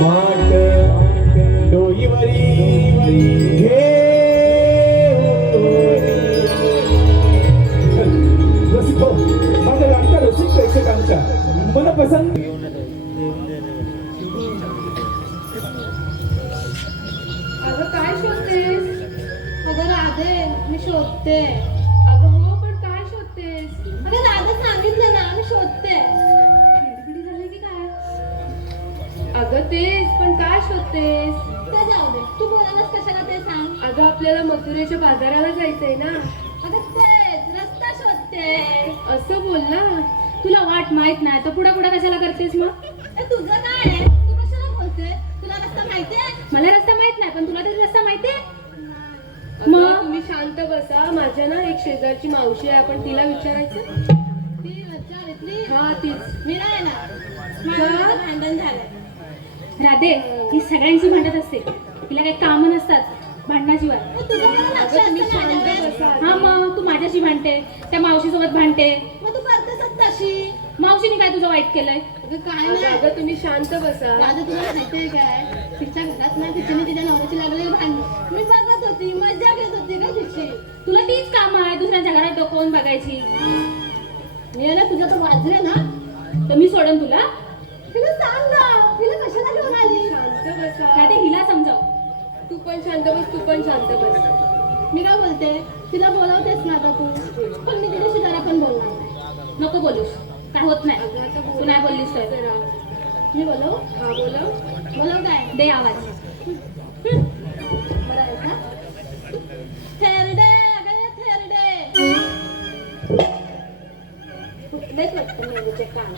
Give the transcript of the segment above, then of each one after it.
माट डोईवरी घे रसिको माझ्या लाडक्या रसिक प्रेक्षकांच्या मनपसंत अगं काय शोधतेस? अगं राधे मी शोधते. अगं हो पण काय शोधतेस? अगं राधे सांगितलं ना मी शोधते. खिडखिडी झाली की काय? अगं तेच पण काय शोधतेस? ते जाऊ दे तू बोलायलाच कशाला ते सांग. अगं आपल्याला मथुरेच्या बाजाराला जायचंय ना. अगं तेच रस्ता शोधते. असं बोल ना. तुला वाट माहित नाही तर पुढे पुढे कशाला करतेस मग? तुझं काय आहे? तू कशाला बोलते? तुला रस्ता माहितीये? मला रस्ता माहित नाही पण तुला तरी रस्ता माहितीये? मग तुम्ही शांत बसा. माझ्या ना एक शेजारची मावशी आहे आपण तिला विचारायचं. ती विचारली? हा तीच. मी नाही ना भांडण झालंय. राधे ही सगळ्यांची भांडत असते. तिला काही काम नसतात भांडणाशिवाय. हा मग तू माझ्याशी भांडते त्या मावशी सोबत भांडते. मग तू करतेस तशी. मावशीने काय तुझं वाईट केलंय? काय नाही. अगं तुम्ही शांत बसा. राधा तुला माहितीये काय तिच्या घरात ना तिच्याने तिच्या नवऱ्याची लागलेली भांडण मी बघत होती. मजा घेत होती का तिची. तुला तीच काम आहे दुसऱ्यांच्या घरात डोकवून बघायची. मी ना तुझ्या तर वाजले ना तर मी सोडन तुला. तिला सांग ना तिला कशाला घेऊन आली. शांत बसा. राधे हिला समजाव. तू पण शांत बस. तू पण शांत बस. मी काय बोलते तिला बोलावतेस ना आता तू पण मी तिच्याशी जरा पण बोलणार नाही. नको बोलूस काय होत नाही. तू नाही बोललीस तर मी बोलव. हा बोलव. बोलव काय दे आवाज. बरं आहे का? थेरडे अगं थेरडे कुठलेच वाटतं मेलूचे कान.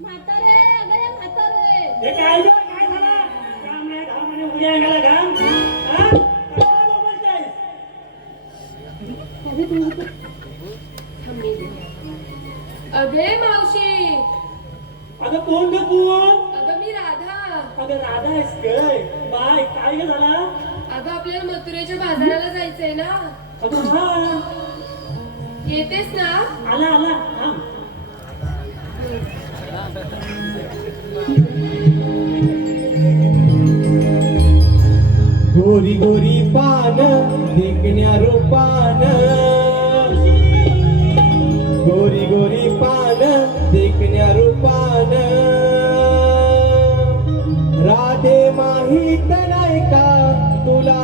म्हातारे अगं म्हातारे. हे काय ग? काय झालं? काम नाही धाम आणि उद्या अंगाला घाम. हा? कशाला बोलतेस? अगे मावशी. अगं कोण ग कोण? अगं मी राधा. अगं राधा आहेस काय? बाय काय ग झाला? अगं आपल्याला मथुरेच्या बाजाराला जायचंय ना. अगं हा येतेस ना? आला आला थांब. गोरी गोरी पान देखण्या रूपान गोरी गोरी पान देखण्या रूपान राधे माहित नाही का तुला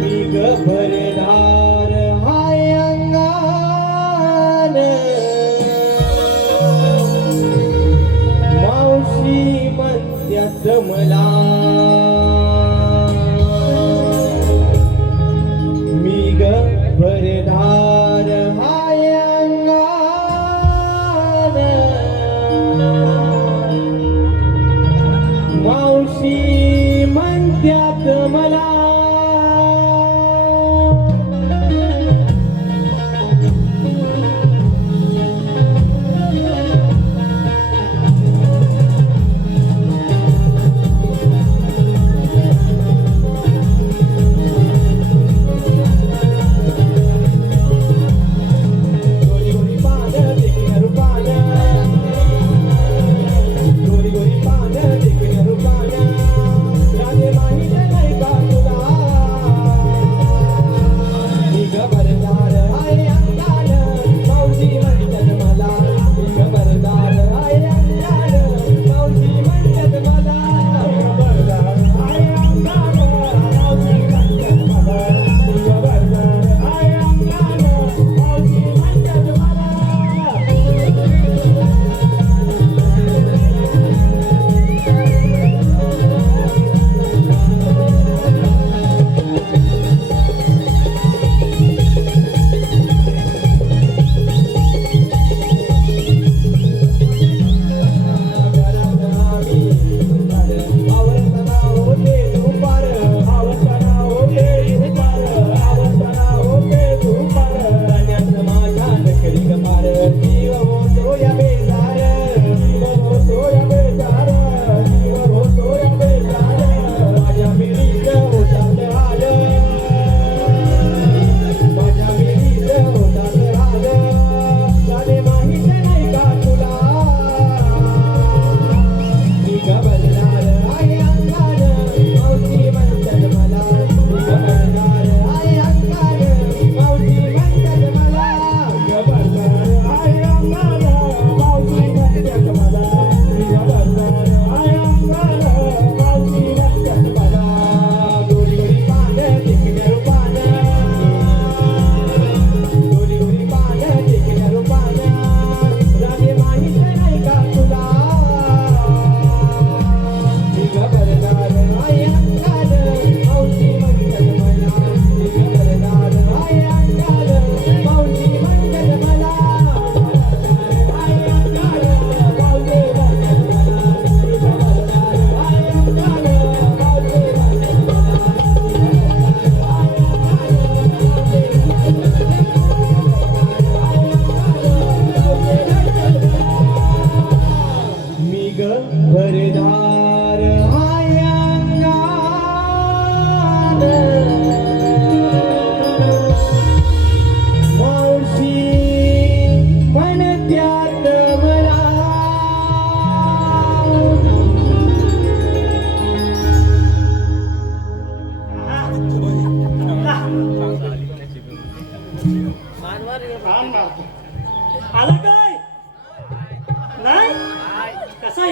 मी गभरधार हाय अंगान मावशी म्हणत्यात मला मी गभरधार हाय अंगान मावशी म्हणत्यात मला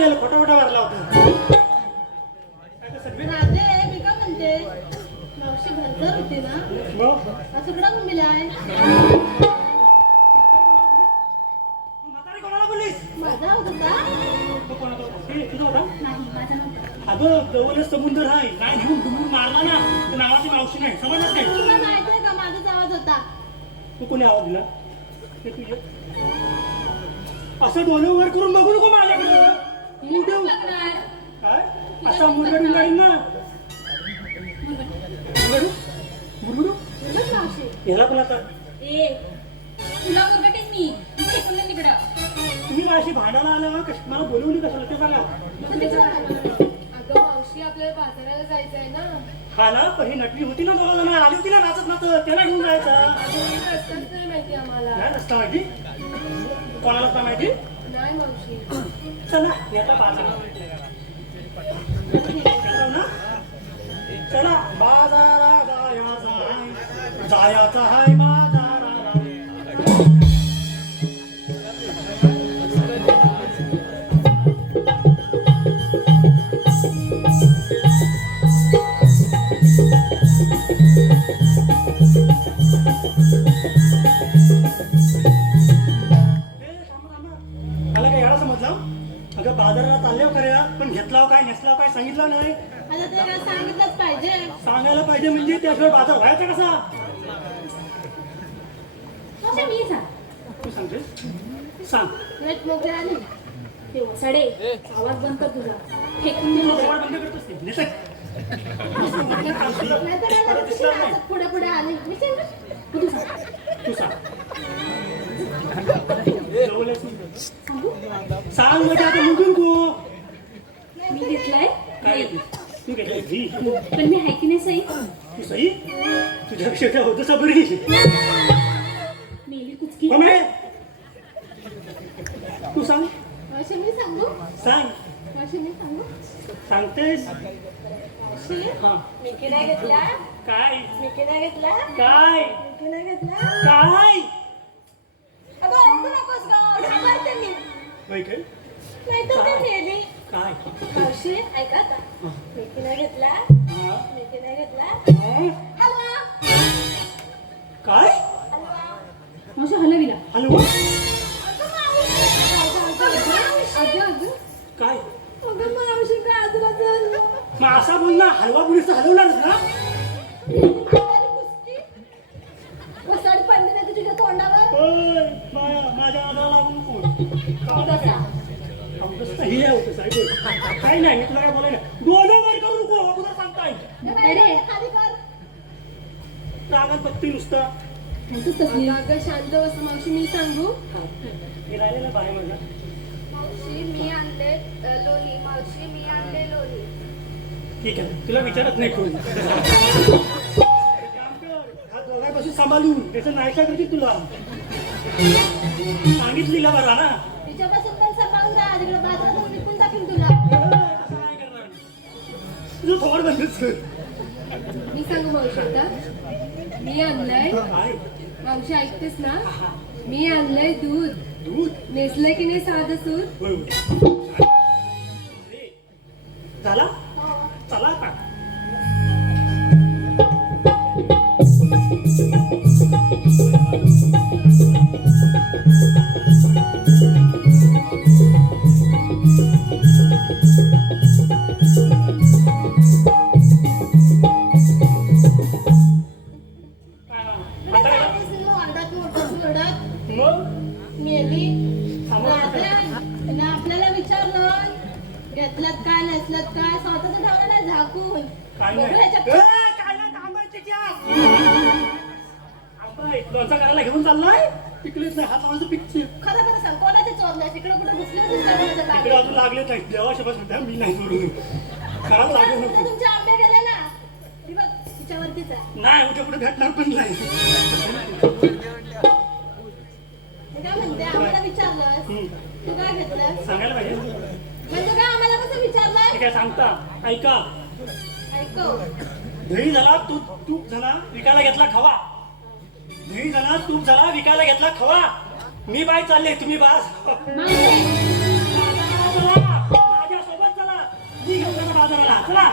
गेलं खोटा खोटा मारला होता काय ते सगळे राधे मी का म्हणते मावशी भरजर होती ना मग असं कुठं मिळाय म्हातारी कोणाला बोललीस माझा होता तो कोणाला बोलली? तुझा होता नाही माझा नव्हता अगं जवळच समुद्र आहे काय घेऊन डुंबूर मारला ना तर नावाची मावशी नाही समजलंच काय तुला माहितीये का माझाच आवाज होता तू कोणी आवाज दिला ते तुझे असं डोळे वर करून बघू नको माझ्याकडे मुठेव काय असा मुरगडून गाडीन ना मुरगडू मुरगडू बोलच मावशी याला पण आता ए तुला मुरगटीन मी फेकून दे तिकडं तुम्ही अशी भांडायला आला कश मला बोलवली कशाला ते सांगा अगं मावशी आपल्याला बाजाराला जायचं आहे ना हा ना पण ही नटली होती ना दोघा जण आली होती ना नाचत नाचत त्याला घेऊन जायचा रस्ताच नाही माहिती आम्हाला काय नसता माहिती कोणाला नसता माहिती नाही मावशी चला येता बाजारात येतो ना चला बाजारा जायचा हाय बाजाराला मला काय याला समजला अगं बाजाराला चालल्यावर खऱ्या पण घेतलाव काय नेसलाव काय सांगितलं नाही आता ते काय सांगितलंच पाहिजे सांगायला पाहिजे म्हणजे त्याशिवाय बाजार व्हायचा कसा मावशी मी सांग तू सांगते सांग नेट मोकळे आले ते वसाडे आवाज बंद कर तुझा फेकून दे तू तिकडं. कपाट बंद करतोस ते नेसक. नाही तर पुढे पुढे आले मी सांगू तू सांग तू सांग जवळच सांगू सांग म्हणजे आता निघून तू मी घेतलाय काय नाही. घेतलीस? तू घेतली घी पण मी हाय की नाही सई तू सही तुझ्यापेक्षा काय होतं सा बरी मेली कुचकी मम्मी तू सांग मावशी मी सांगू सांग मावशी मी सांगू सांगतेस मावशी हा मी किडा घेतला काय मी किडा घेतला काय मी किडा घेतला काय अगं ओरडू नकोस गं घाबरते मी होय काय नाही तर ते नेली काय मावशी ऐका आता मी किडा घेतला हा? मी किडा घेतला हा? हलवा काय हलवा मावशी हलविला हॅलो अगं काय मावशी काय तुला मग असा बोल ना हलवा पोलीस हलवणारच ना वसाड पडली नाही तुझ्या तोंडावर ओय, माझ्या आधार लागून कोण कसा हे होतं साहेब काय नाही मी तुला काय बोलायला डोळे वर करू नको अगोदर सांगताय खाली कर रागात बघते नुसता अगं शांत बस मावशी मी सांगू हे राहिलेला बाय माझा मावशी मी आणले लोणी मावशी मी आणले लोणी ठीक आहे तुला विचारत नाही कोण काम कर हा दोघांपासून सांभाळून त्याचं नाही काय करते तुला सांगितलेला बरा ना तिच्यापासून पण सांभाळून जा तिकडे बाजारात विकून टाकीन तुला कसं नाही करणार तुझं थोड बंदच कर मी सांगू मावशी आता मी आणलंय काय मावशी ऐकतेस ना मी आणलंय दूध दूध नेसलंय की नाही साधं सूद होय. झाला चला आता वांडात मोठं सोडत मग मेली थांबा. राधे, आपल्याला विचारलं घेतलात काय नसलात काय स्वतःच ठेवलं नाही झाकून काय बघू नाही ह्याच्यात काय नाही थांबायचे क्या थांबाय लोणचा करायला घेऊन चाललाय पिकलेच नाही हात लावायचं पिकचे खरं खरं सांग कोणाचे चोरलाय तिकडे कुठे घुसले होते का माझ्या इकडे बागेत? अजून लागले नाही देवा शपथ म्हणते मी नाही सोडून खराब लागले कुठे नव्हते तुमचे आंबे गेले ना ती बघ तिच्यावरतीच आहे नाही उद्या पुढे भेटणार पण नाही मी काय म्हणते आम्हाला विचारलं हम्म. तू काय घेतलं सांगायला पाहिजे म्हणजे काय आम्हाला कसं विचारलं ते काय सांगता ऐका ऐकव दही झाला तूप झाला विकायला घेतला खवा दही झाला तूप झाला विकायला घेतला खवा मी बाय चालले तुम्ही बास मावशी चला. मी घेऊन जातो बाजाराला चला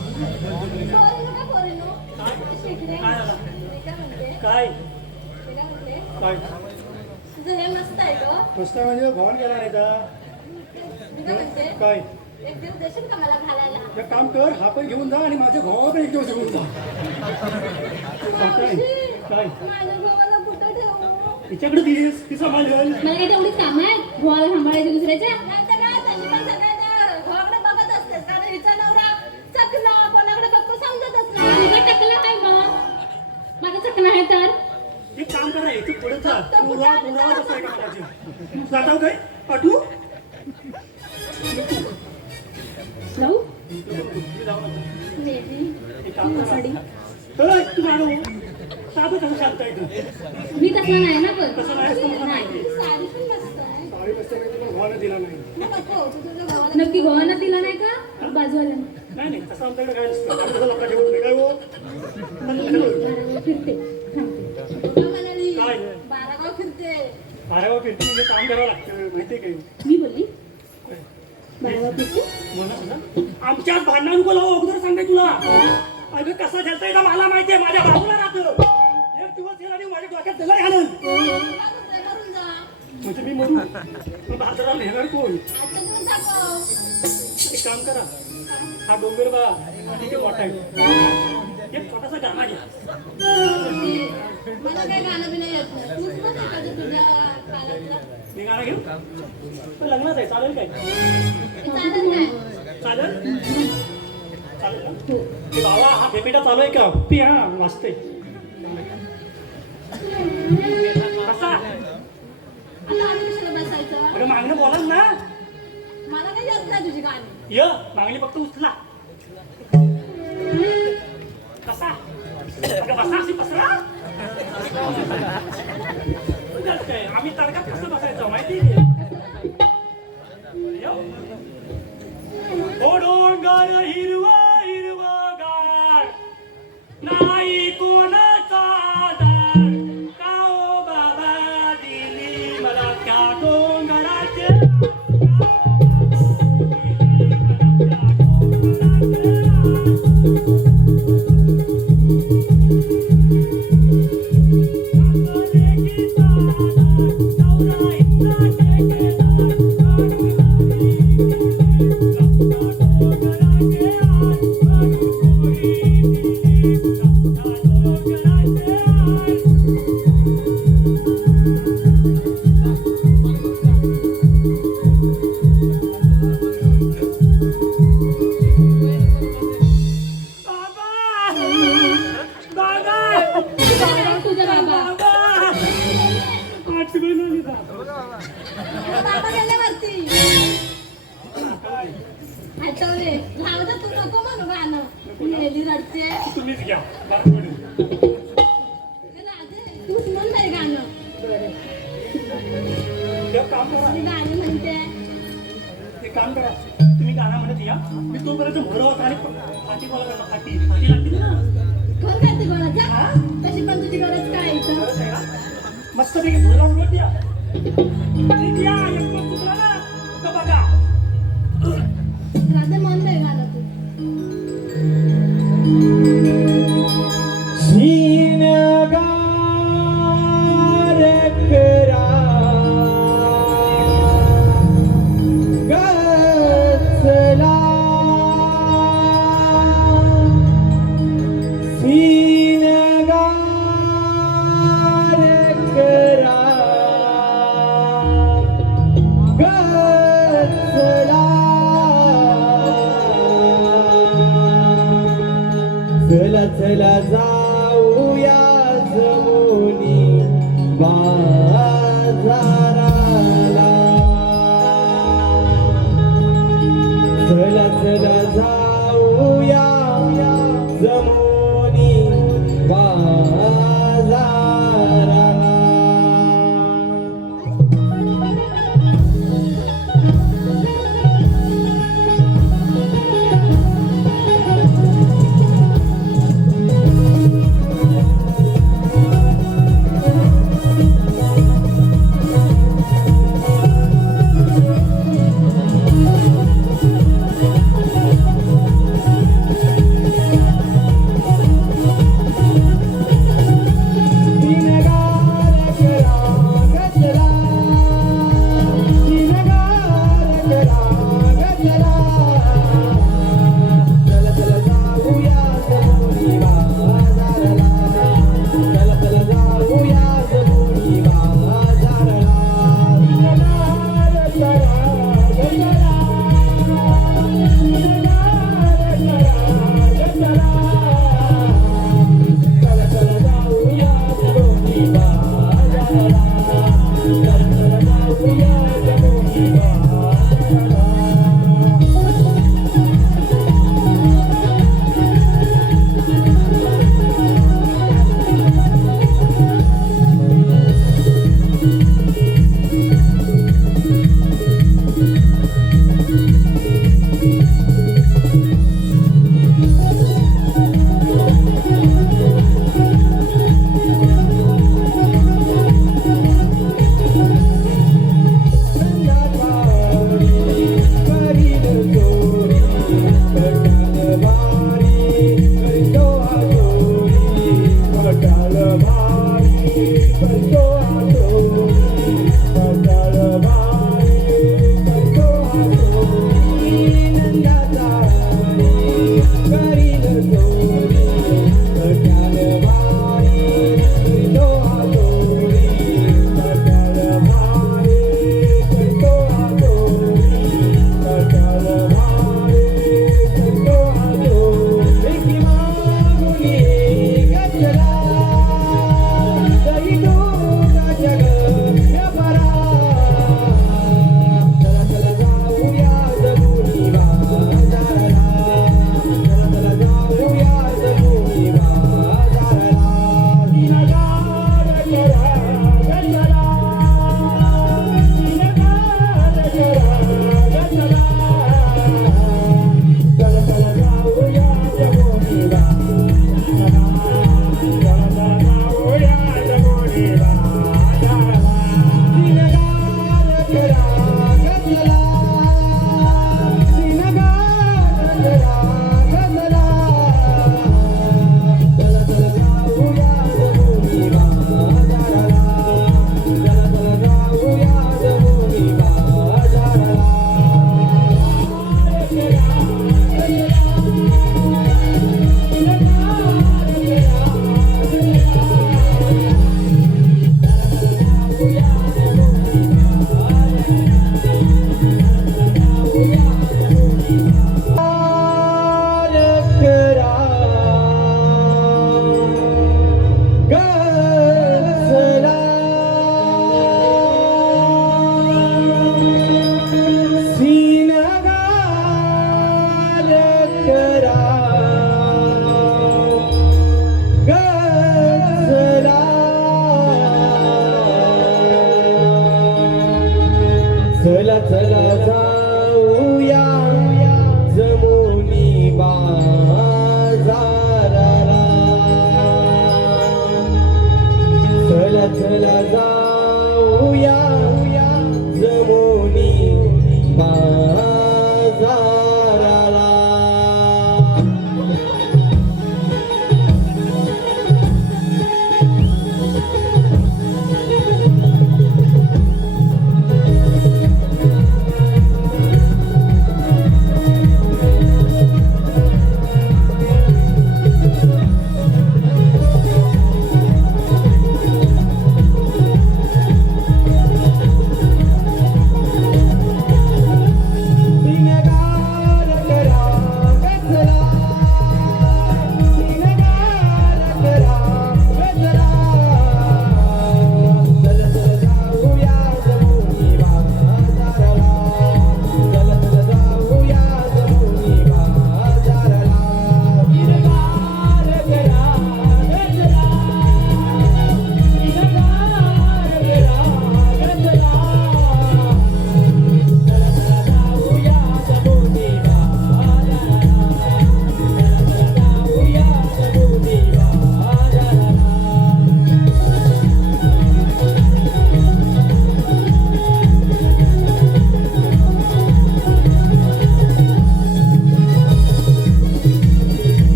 पोरीनो का पोरीनो? शिकले? काय झालं? मी काय म्हणते? काय मी काय म्हणते? काय तुझं हे मस्त आहे गं. मस्त म्हणजे भवन गेला नाही का मी काय म्हणते? काय एक दिवस देशील का मला घालायला? एक काम कर हा पण घेऊन जा आणि माझ्या भावाला पण एक दिवस घेऊन जा मावशी, काय माझ्या भावाला कुठं ठेवू? तिच्याकडे दिलीस ती सांभाळेल मला काय तेवढीच काम आहे गोवाला सांभाळायची दुसऱ्याच्या नाहीतर काय, तशी पण सगळ्यांना भावाकडे बघत असतेस. कारण हिचा नवरा चकला, कोणाकडे बघतो समजतच नाही. तुझा टकला काय मग माझा चकना आहे तर एक काम करा याची पुढे जा पुरा बस आहे का माझी जाताव काय पाठवू जाऊ एक काम करा तू मागव साधं कसं शांत आहे तू मी तसला नाही ना पण कसं नाही असतं मला नाही. माहिती साडी पण मस्त आहे. साडी मस्त नाही तुला भावाला दिला नाही नको, तू तुझ्या भावाला नक्की गोवाना दिला नाही का बाजूवाल्यानं नाही नाही तसं आमच्याकडे काय नसतं आम्ही तसं लोकांना ठेवत नाही काय हो घरावर फिरते थांबते बघा म्हणाली. काय? 12 गाव फिरते. बारावा फिरती म्हणजे काम करावं लागतं माहिती आहे काय मी बोलली बारावा फिरते बोला ना आमच्यात भांडण नको लावू अगोदर सांगते तुला अगं कसं झेलतंय का मला माहितीये माझ्या बाजूला राहतं एक दिवस गेला आणि माझ्या डोक्यात त्याला घालून काय करतोय? करून जा. म्हणजे मी मरू मग बाजाराला नेणार कोण आता तू दाखव. एक काम करा हा डोंगर बा किती मोठा आहे एक छोटासा गाणा घ्या मला काय गाणं बिणं येत नाही. तूच म्हण एखादं तुझ्या कानातलं. मी गाणं घेऊ पण लग्नाच आहे चालेल काय हे चालत नाही. चालेल चालेल ना ते बाबा हा पेपेटा चालू आहे का पी हा वाजते कसा आता आम्ही कशाला बसायचं? अरे मागणं बोला ना मला काही येत नाही तुझी गाणी. य मागणी फक्त उचला कसा अगं बसा अशी बसरा उगाच काय आम्ही तडकात कसं बसायचं माहिती आहे? य. ओ डोंगर हिरवा हिरवा गार नाही कोणाचा आधार का ओ बाबा दिली मला त्या डोंगराचे तुझा बाबा बाबा गेल्यावरती. आठवले. राहू दे, तू नको म्हणू गाणं. मेली रडते. तुम्हीच घ्या बरं पडेल. हे राधे, तूच म्हण बाई गाणं. एक काम करा मी गाणी म्हणते. एक काम करा तुम्ही गाणं म्हणत या मी तोपर्यंत भरवत आणि फाटी बोला करा फाटी फाटी लागते ना कोण करते गरज हा? तशी पण तुझी गरज काय इथं? खरंच आहे का मस्तपैकी भरला उलट द्या नीट या एक पण चुकला ना तर बघा राधे मन बाई गाणं तू. शीनगार करा गचला शीनगार करा गचला चला चला जाऊया जमुनी बाजाराला चला चला जाऊया जमुनी बाजाराला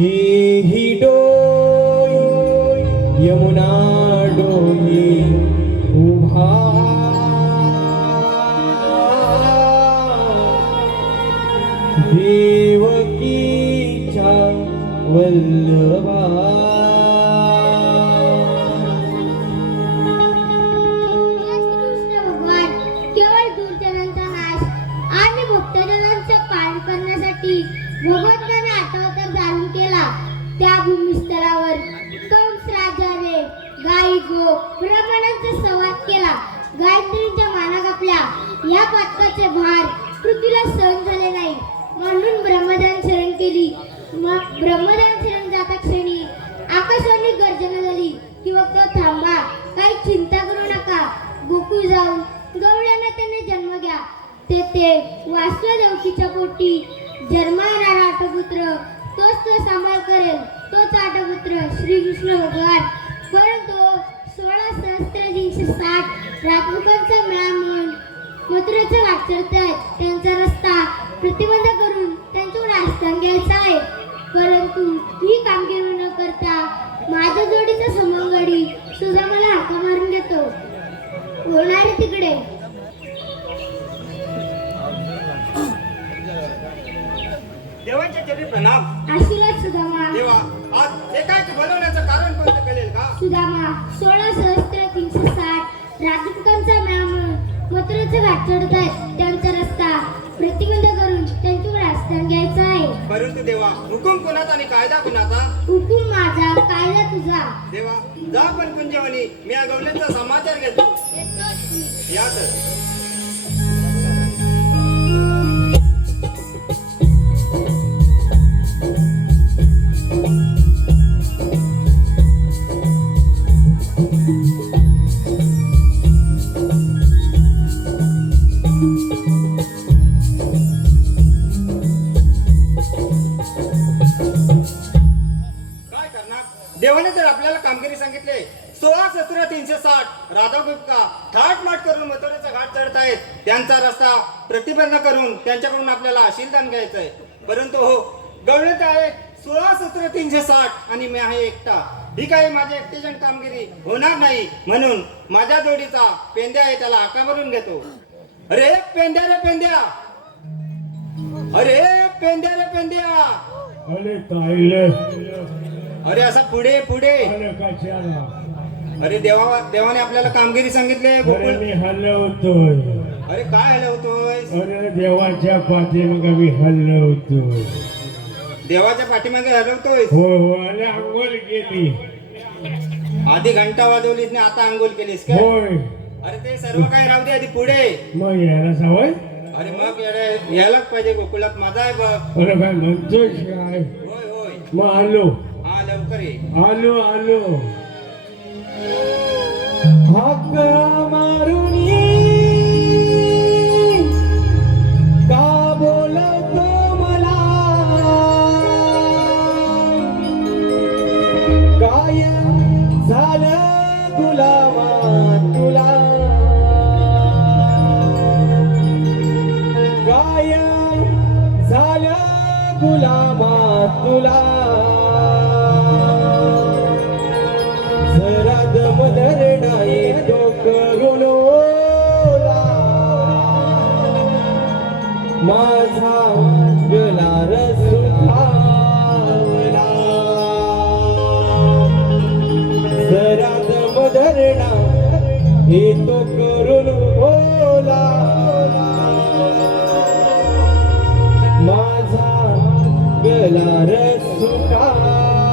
ही डोई यमुना डोई उभा देवकीच्या वल्लभा कृष्ण भगवान केवळ दुर्जनांचा नाश आणि भक्तजनांचे पालन करण्यासाठी भगवंताने अवतार धारण केला. त्या भूमिस्थळावर कंस राजाने गाई गो ब्राह्मणांचा संवाद केला. गायत्रीच्या माना कापल्या. या पातकाचे भार पृथ्वीला सहन झाले नाही म्हणून ब्रह्मदान शरण केली. मग ब्रह्मदान शरण जाता क्षणी आकाशाने गर्जना झाली की तो थांबा, काही चिंता करू नका, गोकुळ जाऊन गवळ्यांना त्याने जन्म घ्या. तेथे वासुदेव देवकीच्या पोटी जन्माला आठपुत्र तोच तो सांभाळ करेल, तोच आठपुत्र श्रीकृष्ण भगवान. परंतु 16,360 राजमुखांचा मेळा म्हणून मथुरेचा वाट चढतायत. त्यांचा रस्ता प्रतिबंध करून त्यांच्यावर आस्थान घ्यायचा आहे. परंतु ही कामगिरी न करता माझ्या जोडीचा समंगडी सुद्धा मला हाका मारून घेतो. होणारे तिकडे. देवांच्या चरणी प्रणाम. आशीर्वाद सुदामा. देवा, आज एकाएकी बोलवण्याचं कारण कोणतं कळेल का? सुदामा 16,360 राजमुखांचा मेळा म्हणून मथुरेचा घाट चढत आहेत. त्यांचा रस्ता प्रतिबंध करून त्यांच्यावर आस्थान घ्यायचं आहे. परंतु देवा, हुकूम कोणाचा आणि कायदा कोणाचा? हुकूम माझा, कायदा तुझा. देवा, जा पण कुंजवनी, मी या गवल्यांचा समाचार घेतो. या तर. देवाने तर आपल्याला कामगिरी सांगितले. 16,360 राधा गुप्ता थाटमाट करून मथुरेचा घाट चढतायत. त्यांचा रस्ता प्रतिबंध करून त्यांच्याकडून आपल्याला आशीर्वाद घ्यायचं आहे. परंतु हो, गवळीत आहे 16,360 आणि मी आहे एकटा. ही काही माझ्या एकटेजण कामगिरी होणार नाही म्हणून माझ्या जोडीचा पेंद्या आहे त्याला हाका मारून घेतो. अरे पेंद्या रे पेंद्या, अरे पेंद्या रे पेंद्या, अरे ताईले अरे असं पुढे पुढे. अरे कशाला अरे देवाने आपल्याला कामगिरी सांगितले. अरे गोकुळ. मी हलवतोय. अरे काय हलवतोय? अरे देवाच्या पाठीमागे मी हलवतोय. देवाच्या पाठीमागे हलवतोय. हो हो अरे अंघोळ केली. आधी घंटा वाजवलीस आणि आता अंघोळ केलीस काय? होय अरे ते सर्व काही राहू दे, आधी पुढे. मग यायला सवय. अरे मग यायलाच पाहिजे गोकुळात. माझा आहे बघ. अरे काय म्हणतोय काय. होय होय. मग आलो हा लवकर ये. आलो आलो. हाक मारुनी का बोलतो मला, काय झालं गुलामा तुला, काय झालं गुलामा तुला. जरा दमदर नाही तो करुणोला, माझा गलार सुखावला. जरा दमदर नाही तो करुणोला, माझा गलार सुखावला.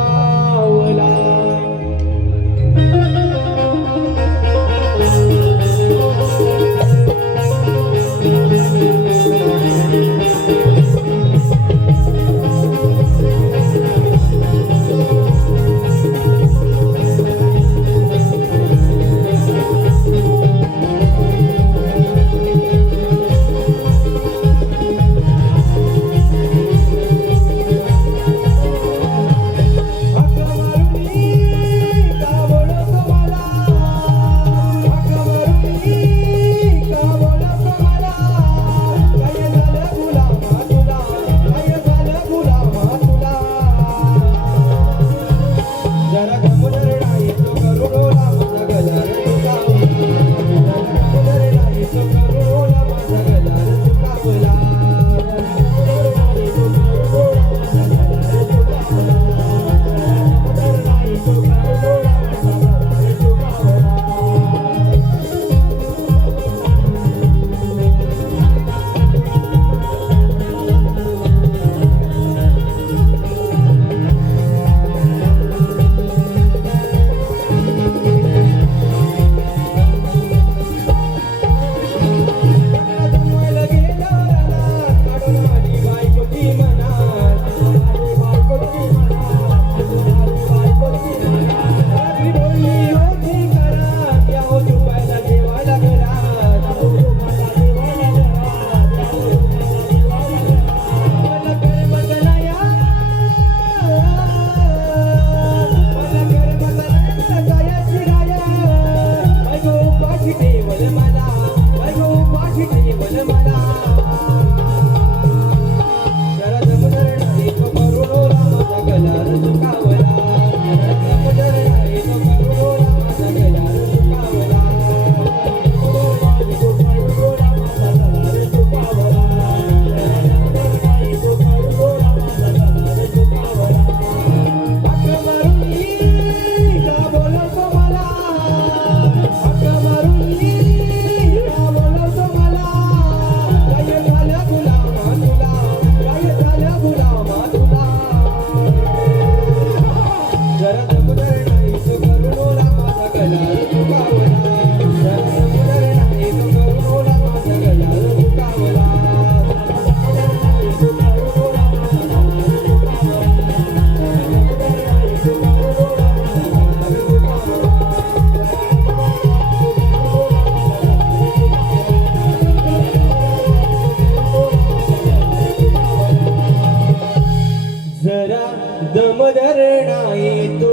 दमधरणा येतो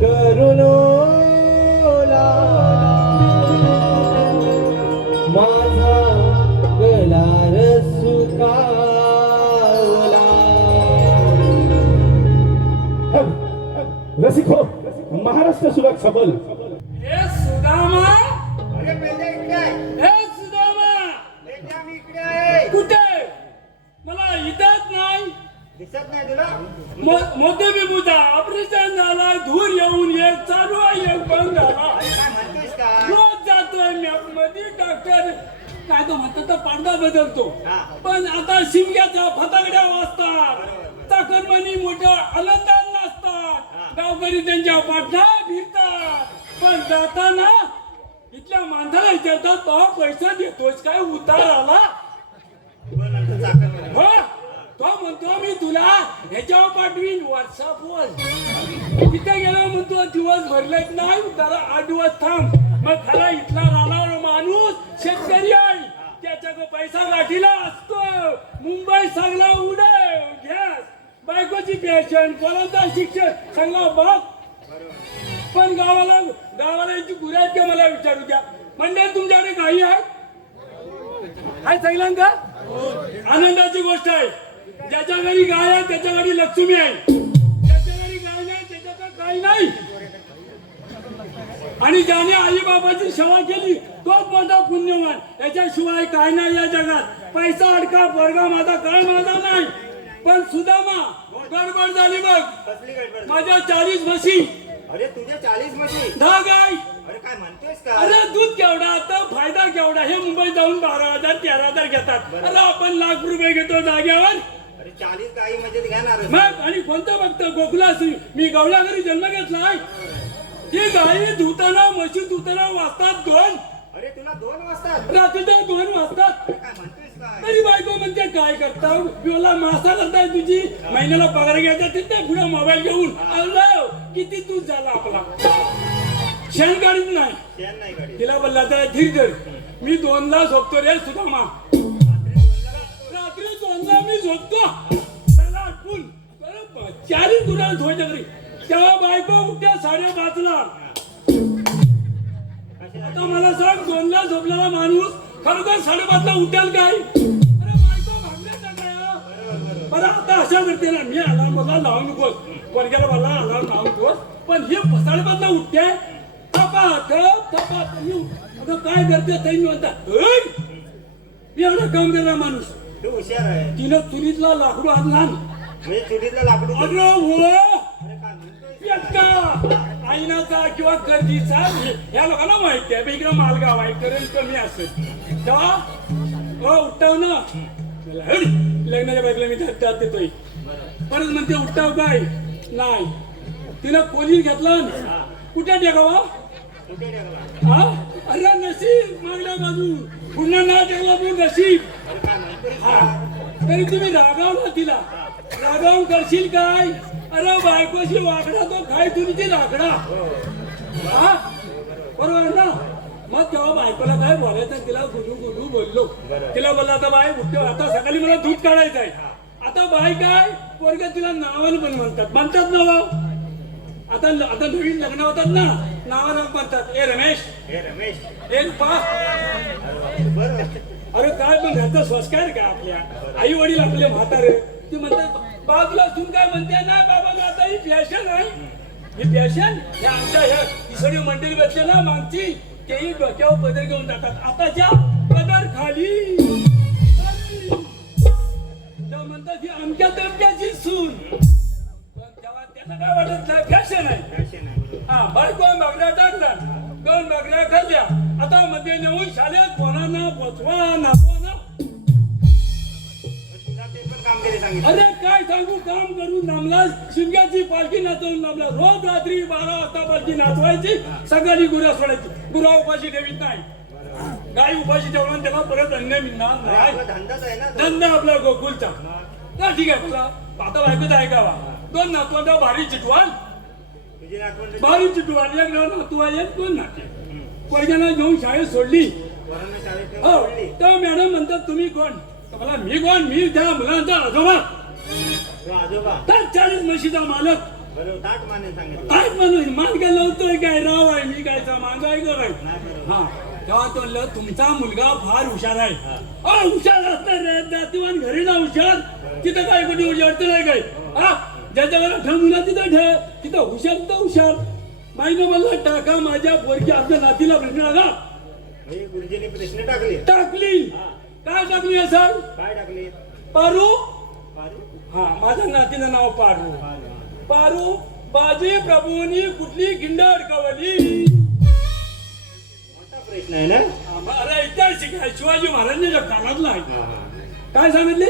करून ओला माझा गलार सुकावला रसिक हो महाराष्ट्र सुलभ सबल हे सुदामा अरे पेंड्या इकडे आहे. हे सुदामा पेंड्या मी इकडे आहे. कुठे मला इथंच नाही दिसत नाही तुला? मध्यबिंदूचा ऑपरेशन झाला धूर येऊन एक चालू आहे एक बंद झाला अरे काय म्हणतोयस का? रोज जातोय मॅप मध्ये डॉक्टर काय तो म्हणतो तर पांढरा बदलतो हा. पण आता शिमग्याच्या फटाकड्या वाजतात चाकरमानी मोठ्या आनंदात नसतात गावकरी त्यांच्या पाठा फिरतात पण जाताना इथल्या माणसाला विचारतात तो पैसा देतोच काय उतार आला बोल नंतर चाकर म्हणे. हो तो म्हणतो मी तुला ह्याच्यावर पाठवीन व्हॉट्सअपवर तिथे गेलो म्हणतो दिवस भरलेत नाही जरा 8 दिवस थांब मग खरा इथला राहणारा माणूस शेतकरी आहे त्याच्याकडे पैसा गाठीला असतो मुंबई सांगला उडे गॅस बायकोची पेन्शन पोरांचा शिक्षण सांगा बघ पण गावाला याची गुऱ्या आहेत का मला विचारू द्या म्हणजे तुमच्याकडे गाई आहेत सांगितलं का आनंदाची गोष्ट आहे ज्याच्या घरी गाय आहे त्याच्या घरी लक्ष्मी आहे ज्याच्या घरी गाय नाही त्याच्याकडे काही नाही आणि ज्याने आई बाबाची सेवा केली तोच मोठा पुण्यवान याच्याशिवाय काय नाही या जगात पैसा अडका पोरगा माझा काय माझा नाही पण सुदामा गडबड झाली बघ कसली गडबड? माझ्या 40 म्हशी अरे तुझे 40 म्हशी 10 गाय अरे काय म्हणतोयस का? अरे दूध केवढा आता फायदा केवढा हे मुंबईत जाऊन 12,000 13,000 घेतात अरे आपण लाख रुपये घेतो जाग्यावर अरे 40 गाई म्हणजे घेणार मग आणि कोणतं बघतं गोकुला मी गवळा घरी जन्म घेतलाय ती गाई धुताना म्हशी धुताना वाजतात 2 अरे तुला 2 वाजतात रात्रीच्या 2 वाजतात काय म्हणतोयस काय? तरी बायको म्हणते काय करता पिवला मासा करताय तुझी महिन्याला पगार घ्यायचा तिथे पुढे मोबाईल घेऊन आलो किती दूध झाला आपला शेण गाडीत नाही शेण नाही गाडी. तिला बोलला तर धीर धर मी 2ला झोपतो रे सुदामा रात्री 2ला मी झोपतो त्याला आठवून 4 गुन्हा धुवायच्या घरी तेव्हा बायको उठ्या 5:30ला आता मला सांग 2ला झोपलेला माणूस खरोखर 5:30ला उठेल काय अरे बायको भागण्यात काय बरं आता अशा करते ना मी आला मला लावून नकोस वर्गाला मला आला लावून नकोस पण हे 5:30ला उठते थपाट मी आता काय करते ते मी म्हणता मी एवढा काम करणार माणूस तू हुशार आहे तिनं चुलीतला लाकडू आणला म्हणजे चुलीतलं लाकडू अरे हो अरे काय म्हणतोयस? एकटा आईनाचा किंवा गर्दीचा या लोकांना माहिती आहे इकडे मालगाव आहे करंट कमी असेल तेव्हा हो उठताव ना लग्नाच्या बायकोला मी त्यात देतोय परत म्हणते उठताव काय नाही तिनं कोली घेतला कुठे टेकावा कुठे टाकला? हा अरे नशीब मागल्या बाजू पुन्हा ना टेकला पण नशीब अरे काय म्हणतोयस हा का? तरी तुम्ही रागावला तिला रागावून करशील काय अरे बायकोशी वाकडा तो काय तुमची लाकडा हा बरोबर ना मग तेव्हा बायकोला काय बोलायचं तिला गुलू बोललो तिला बोलला आता बाय उठतो आता सकाळी मला दूध काढायचं आहे आता बाय काय पोरग तिला नावानं पण म्हणतात नाव आता नवीन लग्न होतात ना नावानं म्हणतात ए रमेश हे रमेश ए पास बरोबर अरे काय पण घरचा संस्कार का आपल्या आई वडील आपले म्हातारे ते म्हणतात बाजूला तू काय म्हणते ना बाबा आता ही फॅशन आहे ही फॅशन हे आमच्या ह्या सगळी मंडळी बसले ना मागची तेही डोक्यावर पदर घेऊन जातात आताच्या पदर खाली म्हणतात ही आमच्या तर्फाची सून पण तेव्हा त्यांना काय वाटत नाही फॅशन आहे फॅशन आहे बरोबर. हा बायको बागड्या टाकला 2 बागड्या खाल्ल्या आता मध्ये नेऊन शाळेत पोरांना पोचवा नाचवा तुला ते पण कामगिरी सांगितलं अरे काय सांगू काम करून नामला शिमग्याची पालखी नाचवून नामला रोज रात्री 12 वाजता पालखी नाचवायची सकाळी गुरा सोडायची गुरा उपाशी ठेवीत नाही गाई उपाशी ठेवून त्याला परत अन्न मिळणार नाही आपला धंदाच आहे ना तो. धंदा आपला गोकुलचा ना ठीक आहे तुला आता बायकोच ऐकावा 2 नातवांचा भारी चिटवाल तुझी नातवंड भारी चिटवाल एक नातू आहे 2 नाते पोरग्याला घेऊन शाळेत सोडली पोरांना शाळेत ठेवून हो सोडली. तर मॅडम म्हणतात तुम्ही कोण तर मला मी कोण मी त्या मुलांचा आजोबा तो आजोबा ताट 40 म्हशीचा मालक बरोबर ताट माने सांगितलं ताट म्हणून मान काय लावतोय काय राव आहे मी काय मागाय कराय नाही बरोबर. हा तेव्हा तो म्हणलं तुमचा मुलगा फार हुशार आहे हुशार असणार रे जातीवान घरी ना हुशार तिथं काय कोणी हुशार नाही काय हा ज्याच्या घरात ठेव मुला तिथं ठेव तिथं हुशार तिथं हुशार माईनं मला टाका माझ्या पोरकी आपल्या नातीला प्रश्न आला म्हणजे गुरुजीने प्रश्न टाकले टाकली काय टाकली असं काय टाकले पारू पारू हा माझ्या नातीचं नाव पारू पारू बाजी प्रभूंनी कुठली खिंड अडकवली मोठा प्रश्न आहे ना अरे ऐतिहासिक आहे शिवाजी महाराजांच्या काळातला आहे हा, हा. काय सांगितले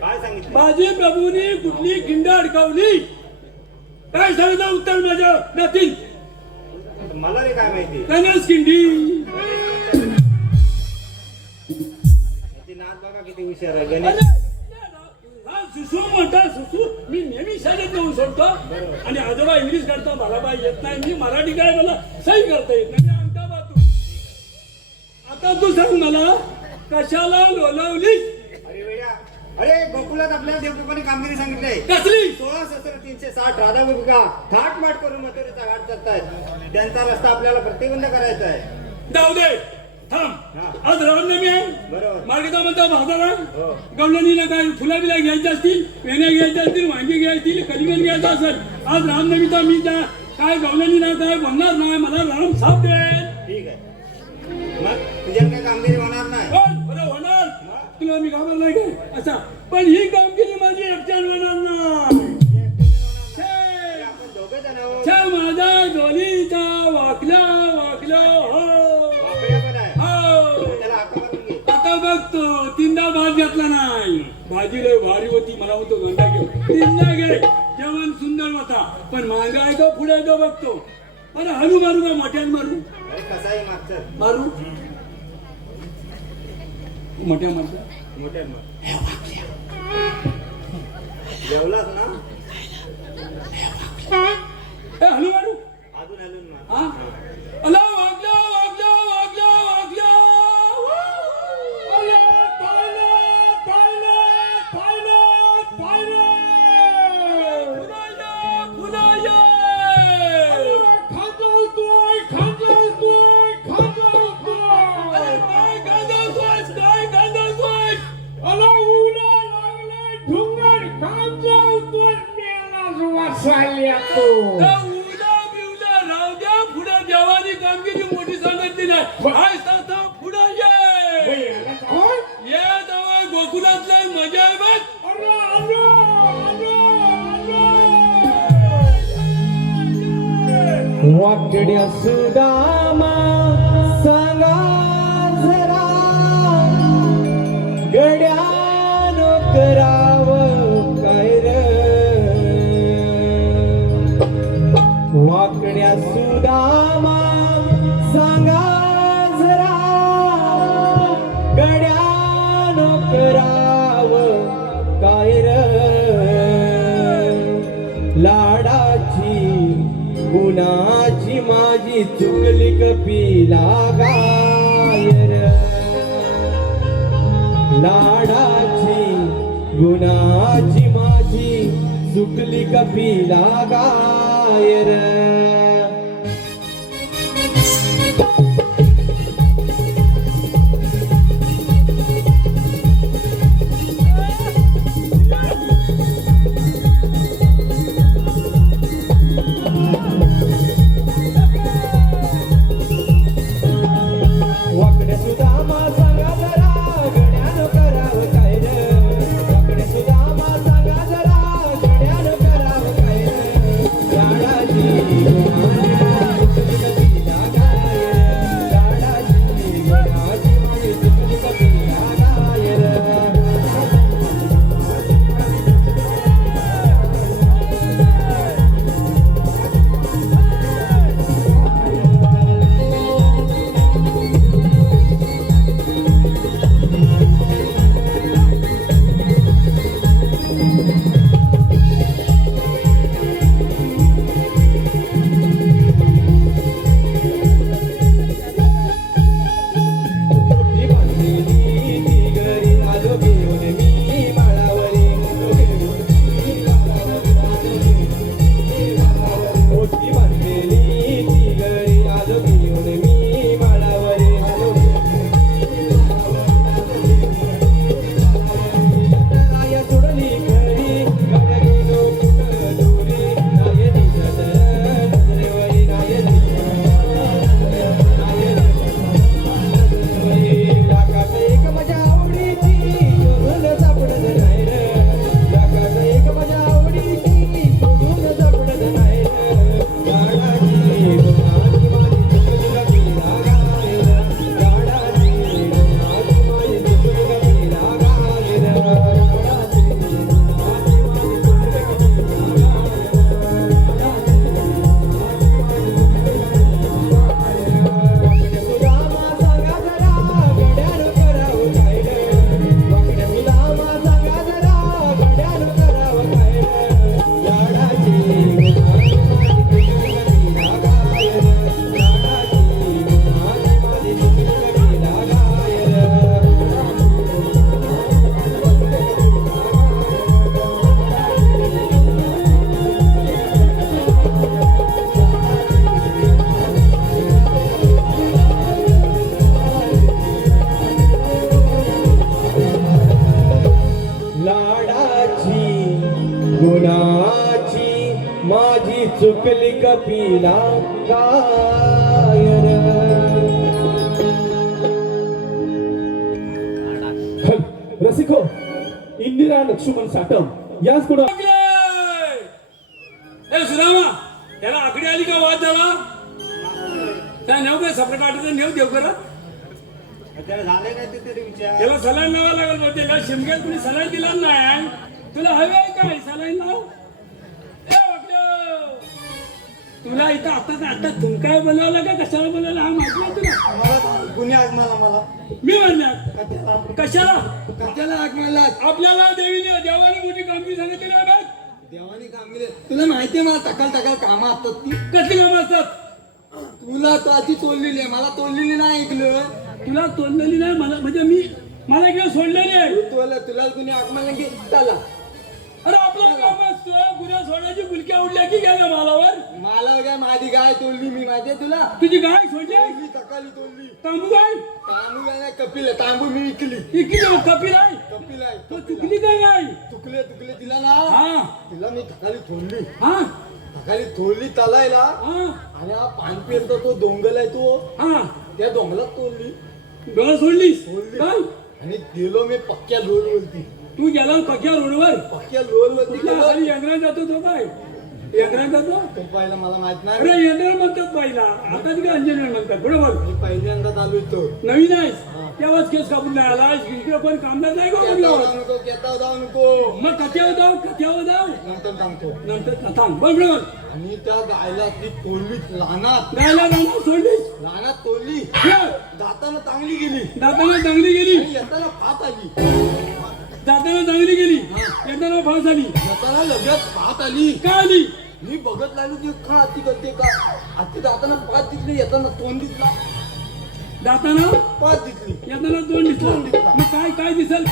काय सांगितलं बाजी प्रभूंनी कुठली खिंड अडकवली काय सांगितलं उत्तर माझ्या नाती मला रे काय माहिती गणेश खिंडी त्याची नात बघा किती हुशार आहे गणेश हा सुसू मोठा सुसू मी नेहमी शाळेत जाऊन सोडतो आणि आजोबा इंग्लिश करता मला बाई येत नाही मी मराठी काय मला सही करता येत नाही मी अंगठा बातू आता तू सांग मला कशाला लोलवली अरे वेड्या अरे गोकुळात आपल्याला देवकृपाने कामगिरी सांगितली आहे कसली 16,360 राधा गोपिका थाटमाट करून मथुरेचा घाट करतायत त्यांचा रस्ता आपल्याला प्रतिबंध करायचा आहे जाऊ दे थांब हा. आज रामनवमी आहे बरोबर. मार्गेता म्हणता बाजारात हो. गवळणीला काय फुला बिला घ्यायच्या असतील वेण्या घ्यायच्या असतील वांगी घ्यायची कलिंगड घ्यायचं असेल आज रामनवमीचा मी त्या काय गवळणीला काय बोलणार नाही मला राम साथ दे ठीक आहे मग तुझ्या काय कामगिरी होणार नाही बरं होणार तुला मी घाबर नाही काय असा पण ही कामगिरी माझी एकट्यान होणार नाही अरे, आपण दोघे जण आहोत छे माझा डोलीचा वाकला वाकला हो बापड्या पण आहे हो त्याला हाका मारून घे आता बघतो तीनदा भात घातला नाही भाजी लय भारी होती मला होतो गंडा घेऊ तीनदा घे जेवण सुंदर होता पण महागाय का पुढे तो बघतो अरे हळू मारू का मोठ्यान मारू अरे कसा आहे मागचं मारू मोठ्या मारता मोठ्या जेवलास ना ए हळू मारू अजून अजून मार हा अला वागला वागला वागला वागला अला पायला पायला पायला पायला खुनाया खुनाया खाजवतोय खाजवतोय खाजवतोय अरे काय खाजवतोय अला उला लागले ढुंगर खाजवतोय मेला वासाल्या तो उला बिवला राव द्या पुढे देवानी कामगिरी मोठी सांगितली नाही हाय साथा पुढे ये दवा गोकुळातल्या मजा आहे बघ वाकड्या सुदामा सांगा जरा गड्यानो करावं काय रे वाकड्या सुदामा सांगा जरा गड्यानो करावं काय रे लाडाची गुणाची माझी चुकली कपिला गायर लाडाची गुणाची माझी चुकली कपिला गायर वाकड्या सुदामा सांगा जरा गड्यानं करावं काय रे वाकड्या सुदामा सांगा जरा गड्यानं करावं काय रे लाडाची गुणाची माझी चुकली कपिला काय रसिको इंदिरा लक्ष्मण साठम याच कुणा ए सुदामा त्याला आकडी आली का वाद झाला त्या नेऊ काय सपरेट आठवतं नेऊ देव करा त्याला झाले नाही ते तरी विचार त्याला सलाईन लावा लागेल मग त्याला शिमग्यात कुणी सलाईन दिला नाही तुला हवे आहे काय सलाईन लाव ए वाकडं. तुला इथं आता तुमकाय बनवलं का कशाला बनवलं हा माहिती नाही तुला मला कुणी आग मला मी म्हणणार कशाला कशाला आग मला आपल्याला देवाने मोठी कामगिरी सांगितली ना बघ देवाने काम केले तुला माहितीये मला टकाल कामं असतात ती कसली कामं असतात तुला तो आधी तोडलेली आहे मला तोडलेली नाही ऐकलं तुला तोडलेली नाही मला म्हणजे मला इकडे सोडलेली आहे तुला कुणी आग मला की चला अरे आपलं काम असतं गुन्हा सोडायची गुलक्या उडल्या की गेल्या मालावर मला काय माझी गाय तोडली मी माहितीये तुला तुझी गाय सोडली मी तकाली तोडली तांबू गाय तांबू काय कपिल आहे, तांबू मी विकली इकली कपिल आहे कपिल आहे तो चुकली काय गाय तुकले तिला ना हा तिला मी तकाली तोडली हा तकाली तोडली तलायला हा आणि हा पानपेरचा तो डोंगल आहे तो हा त्या डोंगलात तोडली डोळा सोडलीस सोडली. काय आणि गेलो मी पक्क्या लोल वरती तू गेला पक्या रोडवर पक्क्या लोल वरती कुठला गेलो खाली यंत्रण जातो तो काय यंत्रण जातो तो पाहिला मला माहित नाही अरे यंत्रण म्हणतात पहिला आता तिकडे इंजिनियर म्हणतात बरोबर मी पहिल्यांदा चालू इथं नवीन आहेस तेव्हाच केस कापून नाही आला इकडे पण कामदार नाही का बघलं केता जाऊ नको मग कथ्यावर जाऊ नंतर सांगतो नंतर थांब बरोबर आणि त्या गायला ती तोडली लानात गायला राहणार सोडलीस लानात तोडली हं. जाताना चांगली गेली दाताला चांगली गेली आणि येताना फात आली दाताला चांगली गेली येताना फास झाली येताना लगेच फात आली का आली मी बघत लागलो की का आती करते का आती जाताना फात दिसली येताना तोंड दिसला दाताना फात दिसली येताना तोंड दिसलं मग काय दिसेल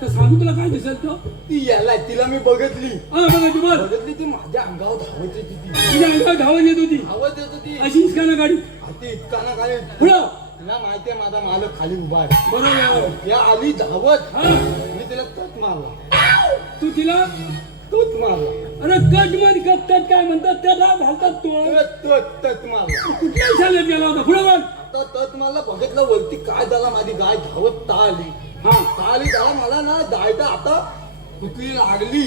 तर सांगू तुला काय दिसेल तो ती यायला तिला मी बघितली बघा तू बोल बघितली ती माझ्या अंगावर धावत येते ती तुझ्या अंगावर धावत येत होती धावत येत होती अशी इस्काना गाडी ती इतकाना खाली पुढं तिला माहितीये माझा मालक खाली उभा आहे बरोबर या आली धावत हा मी तिला तट मारला तू तिला तोच मारला अरे कट मध्ये कट काय म्हणतात त्याला घालतात तो तट मारला कुठल्या शाळेत गेला होता पुढे बोल आता तट मारला बघितलं वरती काय झाला माझी गाय धावत ता आली हा ता आली त्याला मला ना जायचं आता कुठली लागली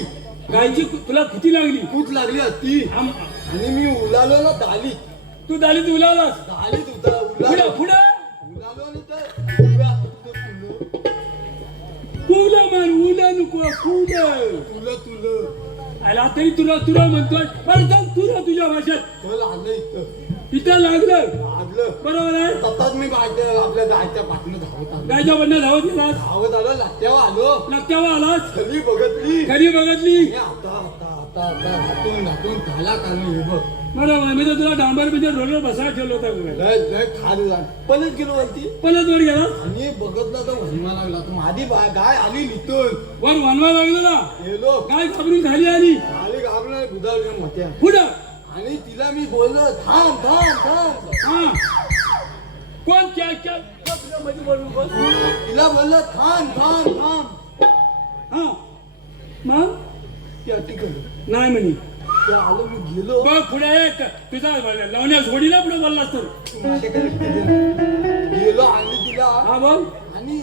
गायची तुला किती लागली कूच लागली होती आणि मी उलालो ना दालीत तू दालीत उलावलास दालीत उतरा पुढे उलालो पुढे उलालो आणि तर उला तुलं पुला मार उला नको पुलं तुलं तुलं आला तरी तुला म्हणतोय बरं चल तुला तुझ्या भाषेत तो लागलं इथं इथं लागलं लागलं बरोबर आहे तसाच मी आपल्या गायच्या पाठीनं धावत आलो गायच्या बंड धावत गेलास धावत आलो लाट्यावर आलो लग्त्यावर आलास खाली बघतली घरी बघितली आणि आता हातून झाला काल मी हे बघ बरोबर म्हणजे तुला डांबर म्हणजे रोडवर बसायला ठेवलं होतं लय खाली जा पलट गेलो वरती परत वर गेला आणि बघतला तर वहिमा लागला तर माझी गाय आली लिथून वर वनवा लागलं ना गेलो काय घाबरून खाली आली खाली घाबरून गुदावली मोठ्या पुढं आणि तिला मी बोललो थांब थांब थांब हा कोण क्या मध्ये बोलून बोल तिला बोललो थांब थांब थांब हा मग ती अटी केली नाही म्हणे त्या आलो मी गेलो बघ पुढे एक तुझा लावण्या सोडीला पुढे बोललास तर माझ्याकडे गेलो आणि तिला हा बोल आणि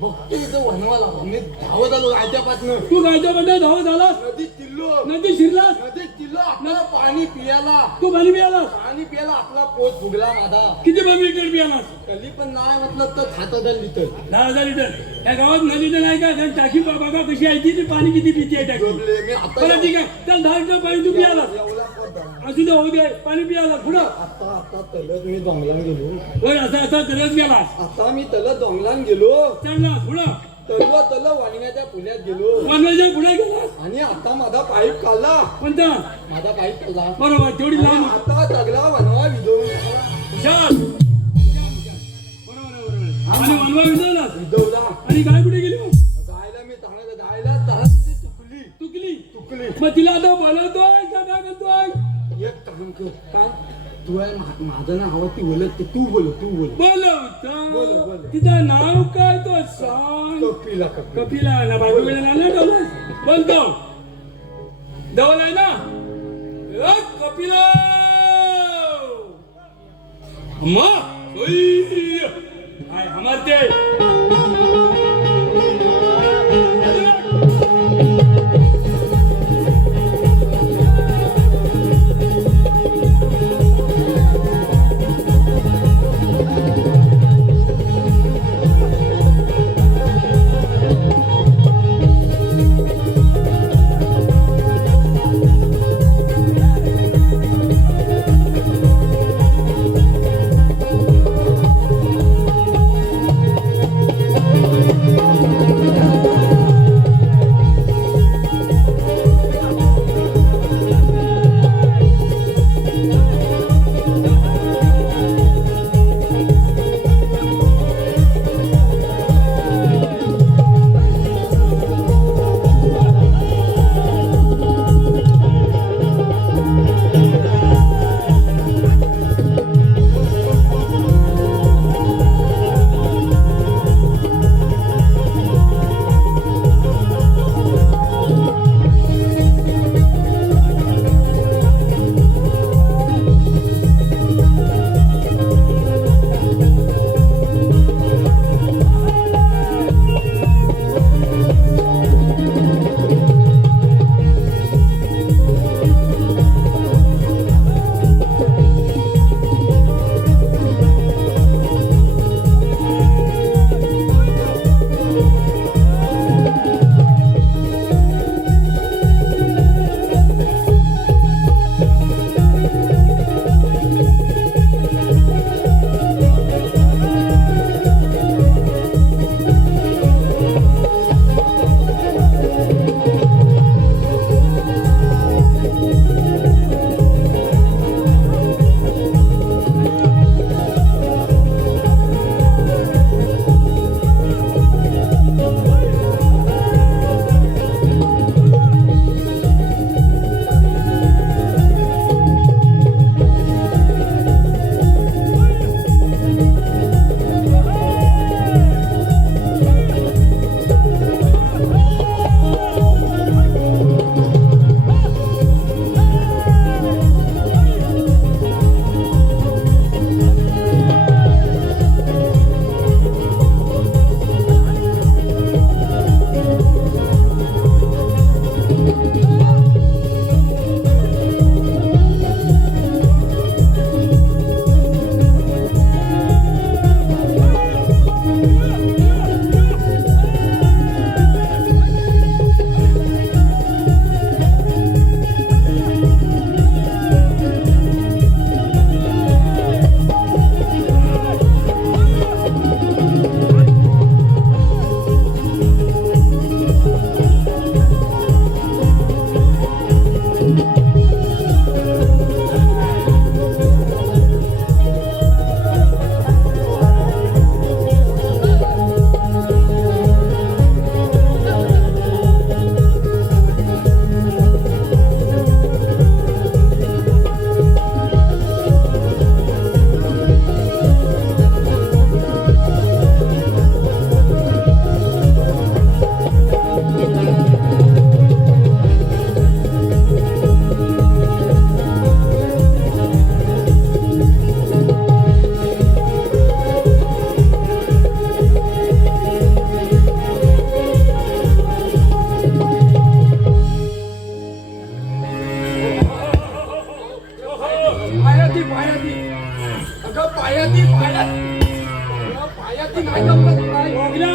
बघते इथं वनवा लागला मी धावत आलो गायच्या पाठनं तू गायच्या बंड धावत आलास नदीत चिल्लो नदी शिरलास नदीत चिल्लो आपल्याला पाणी पियाला तू पाणी पियालास पाणी प्यायला आपला पोट फुगला माझा किती लिटर पियालास कधी पण नाही म्हटलं तर 7,000 लिटर 10,000 लिटर या गावात नदी तर नाही का कारण टाकी बघा कशी आहे ती पाणी किती पिती आहे टाकी मी आता बरं ठीक आहे चल 10 लिटर पाणी तू पियालास एवढा पोट झाला. असू दे होऊ दे पाणी पियाला पुढं आता तलत मी डोंगलान गेलो वर असा करत गेलास आता मी तलत डोंगलान गेलो चढला पुढं तल वाणियाच्या पुण्यात गेलो वनवेच्या पुढे गेलास आणि आता माझा पाईप काढला कोणता माझा पाईप काढला बरोबर तेवढी आणि लांब आता तगला वनवा विजवून हुशार बरोबर आणि वनवा विजवलास विजवला आणि गाय कुठे गेली मग गायला मी चांगलं गायला ताराची चुकली तुकली मग तिला आता बोलवतोय का काय करतोय एक काम कर काय तू आहे माझं ना हवं ती बोलत ते तू बोल बोलवतो तिचं नाव काय तो सांग. कपिला ना बायकोकडे ना डवल बोलतो डवल आहे ना ए, कपिला अम्मा ओई हाय हमारे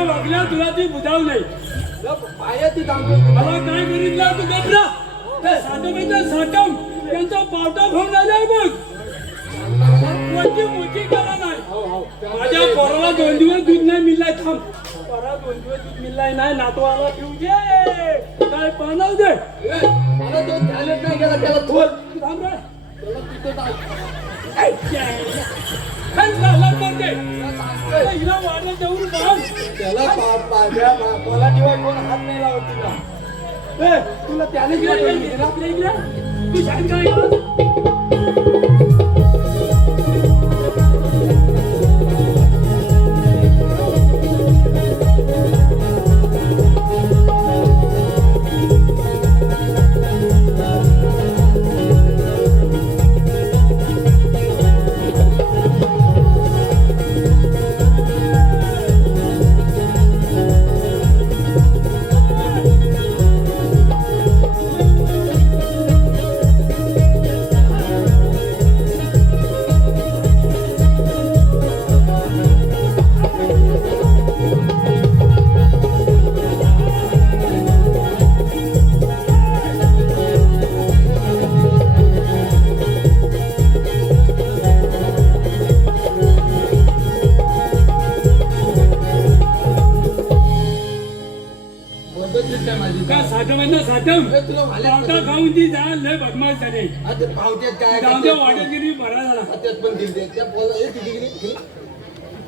वागल्या तुला ती बुजाव नाही मला काय करीतला तू गबरा त्या साठवण्याचा साठम त्यांचा पावटा घेऊन झालाय बघ कोणती मोठी करा नाही माझ्या पोराला 2 दिवस दूध नाही मिळलाय थांब पोरा 2 दिवस दूध मिळलाय नाही नातवाला पिऊ दे काय पाणव दे मला तो टॅलेंट नाही गेला त्याला थोल थांब रे त्याला बापाला दिवाय कोण हात नाही लावत तुला तुला टॅलेंट तू शांत काय दोघांना साठव ए, तुला वाल्यात पावटा खाऊन ती जा लय बदमाश झाले आता पावत्यात काय जाऊ दे वाटेल गेली बरा झाला त्यात पण दिली त्या पोला एक किती गेली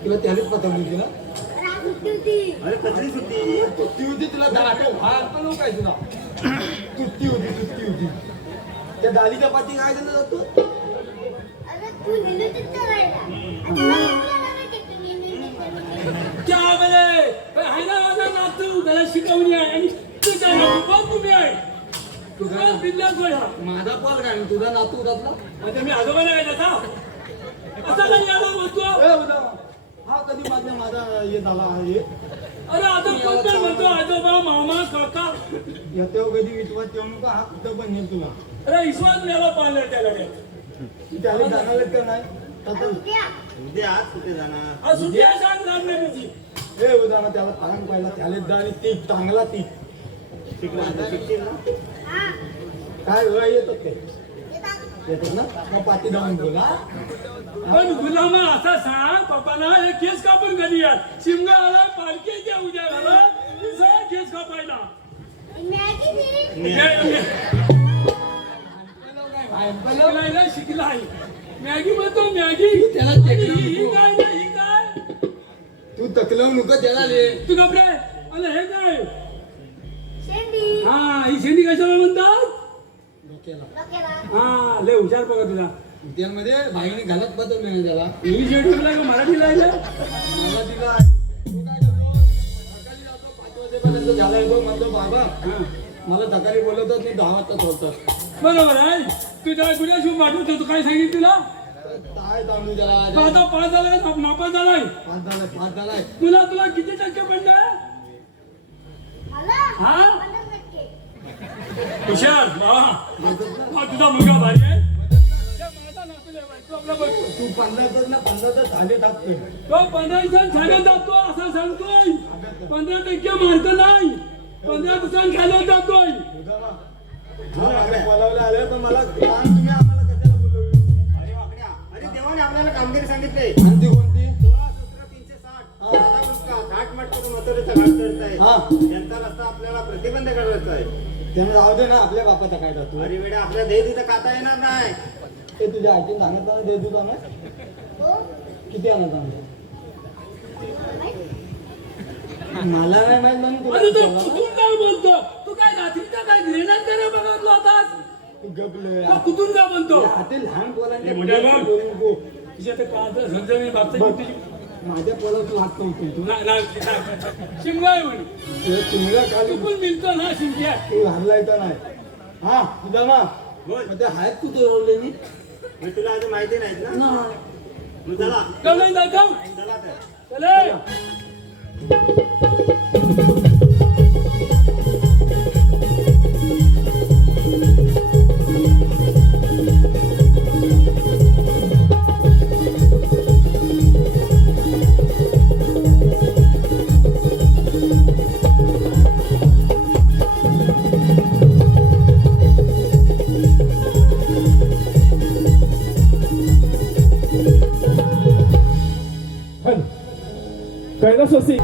तुला त्यानेच पतंग दिली ना राग उठली होती. अरे कचरी सुट्टी तुट्टी होती तुला दाखव भार पण नको काय तुला तुट्टी होती त्या डालीच्या पाठी काय झालं जातो अरे तू नेली होतीस करायला. आता मला आपल्याला नाही की तू नेली होतीस. क्या बरे आहे ना माझा नातू त्याला शिकवणी आहे आणि तुझ्या कोण तुम्ही आहे तुझा बिल्ला कोण हा माझा पाल काय तुझा नातू उदातला म्हणजे मी आजोबा नाही त्याचा असा नाही याला म्हणतो ए उदा हा कधी माझा हे झाला हे अरे आता कोण पण म्हणतो आजोबा मामा काका येतो कधी विश्वास ठेवू नका हा कुठं पण नेल तुला अरे विश्वास मिळाला पाहिलं त्याला रे त्याला जाणार का नाही आता आता उद्या उद्या आज कुठे जाणार आज सुट्टी आहे सांग रामनवमीची ए उदाना त्याला पालन पाहिला त्याला जा आणि ती चांगला ती शिकतील ना हा काय वेळा येतात ते येतात. येतात ना मग पाठी जाऊन बोला पण गुलामा असा सांग पप्पाला हे केस कापून घाली यार शिमगा आला पालखी द्या उद्या घाला तुझा केस कापायला मॅगी दिली. शिकलायला शिकलाय मॅगी म्हणतो मॅगी त्याला आणि चेकला ही नको. काय ना ही काय तू तकलवू नको त्याला ले तू घाबरे अरे हे काय शेंडी हा ही शेंडी कशाला म्हणतात डोक्याला डोक्याला. हा लय हुशार बघा तुला त्यामध्ये भाईने घालत बदल मिळेल त्याला इंग्लिश मीडियमला का मराठी लायला मला तिला तू काय करतो सकाळी जातो 5 वाजेपर्यंत झाला येतो म्हणतो बाबा मला सकाळी बोलवतात मी 10 वाजता सोडतात बरोबर आहे तू त्याला कुठे शिव पाठवतो तू काय सांगितलं तुला काय सांगू त्याला आता 5 झालाय नापास झालाय 5 झालाय तुला तुला किती टक्के पडले मला हा 50%. हुशार बाबा हा तुझा मुलगा भारी आहे त्या माझा नातू लय वाईट. तू आपला बघ. तू 50 झाले टाकतोय तो 15 दिवसांत शाळेत जातो असं सांगतोय 15% मार्क नाही 15 दिवसांत शाळेत जातोय बोलावले आले तर मला सांग तुम्ही आम्हाला कशाला बोलवली अरे वाकड्या अरे देवाने आपल्याला कामगिरी सांगितले आणि ती कोणती 16, 17, 360 राधा गुप्ता घाट करून मथुरेचा घाट चढत आहे हा. त्यांचा रस्ता आपल्याला प्रतिबंध करायचा आहे त्याने राहू दे ना आपल्या बापाचा काय जातो अरे वेळा आपल्या देह तिथं खाता येणार नाही ते तुझ्या आईने सांगितलं ना दे तुझा ना हो. किती आणत मला नाही माहित म्हणून अरे तू तुला कुठून काय बोलतो तू काय रात्रीचा काय ग्रेनात करे बघितलं होतास तू गपले तू कुठून का बोलतो हाते लहान पोरांच्या ए, मोठ्या भाऊ. बोलू नको. तुझ्या ते काळात समजा मी बापचा बघ, किती माझ्या पोरात तू हात नव्हतो तू शिमगा आहे म्हणे तुम्हाला खाली चुकून मिळतो ना शिमग्या तू हरलाय तर नाही हा तुझा ना बोल. मग ते आहेत तू दरवले मी मग तुला अजून माहिती नाहीत ना मग चला कळलं दाखव चला तर चले हल कैलासवासी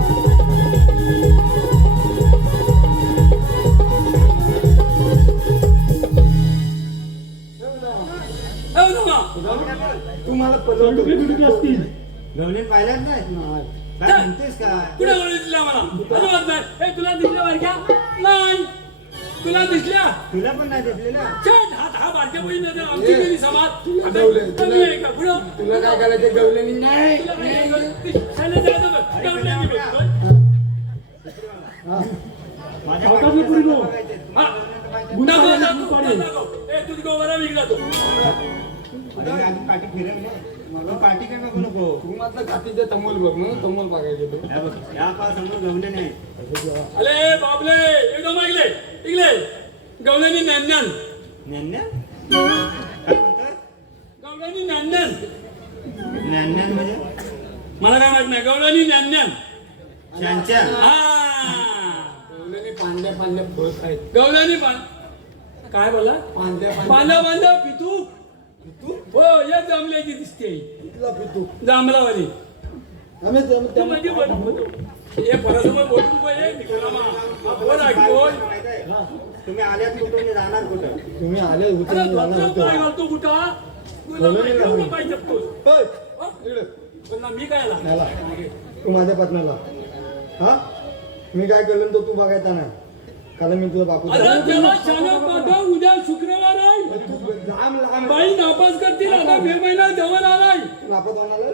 तू मला परवडतो असतील गवलीत पाहिल्यात नाही नाही. काय म्हणतेस काय कुठे ओळखला मला अजिबात नाही ए तुला दिसल्या बारक्या नाही तुला दिसल्या तुला पण नाही दिसलेलं चट हात हा बारक्या बहिणी आमची घरी समाज तुला आता गवले, कमी आहे का पुढं तुला काय करायचं गवलेनी नाही तुला काय करायचं? शाळेत जायचं बघ. गवल्यानी बघतोय. हा. माझ्या सावकाश बाकीचं पुढे सगळं जाऊ. बघायचंय. हा. गुंडाला दाखव, लागून दाखव, पडेल. दाखव. ए तुझी गोवारा विकला तो अरे मी अजून काठी फिरवली नाही. तू काठी काय बघू नको तू मात्र काठीचे तमोल बघ ना तमोल बघायचे तू हे बघ, या पा समोर गवले नाही अरे बाबले एकदम ऐकले इकले गवल्यानी ज्ञान ज्ञान काय म्हणतोय गवल्यानी ज्ञान ज्ञान म्हणजे मला काय माहित नाही गवल्यानी ज्ञान शांच्या हा गवलेनी पांड्या फळत आहेत गवल्यानी काय बोला पांड्या पांढा पितू हो या जांभल्याची दिसते इथला पितू जांभलावाली आम्ही तू मध्ये बोल हे परसमोर बोलून बोल हे निघाला मा. हा, बोल ऐकतोय. माहित आहे तुम्ही आल्यात कुठून आणि जाणार कुठं? तुम्ही आले अरे उचलून जाणार धोतर होतो. काय घालतो कुठं तुला माहिती आहे का काय जगतोस होय, इकडे. पण मी काय आला याला. तू माझ्या पत्नाला हा मी काय केलं तो तू बघायचा नाही कारण मी तुला बापू अरे त्याला शाळा पाठव उद्या शुक्रवार आहे तू लांब लांब बाई नापास करतील आता मे महिना जवळ आलाय तू नापास होणार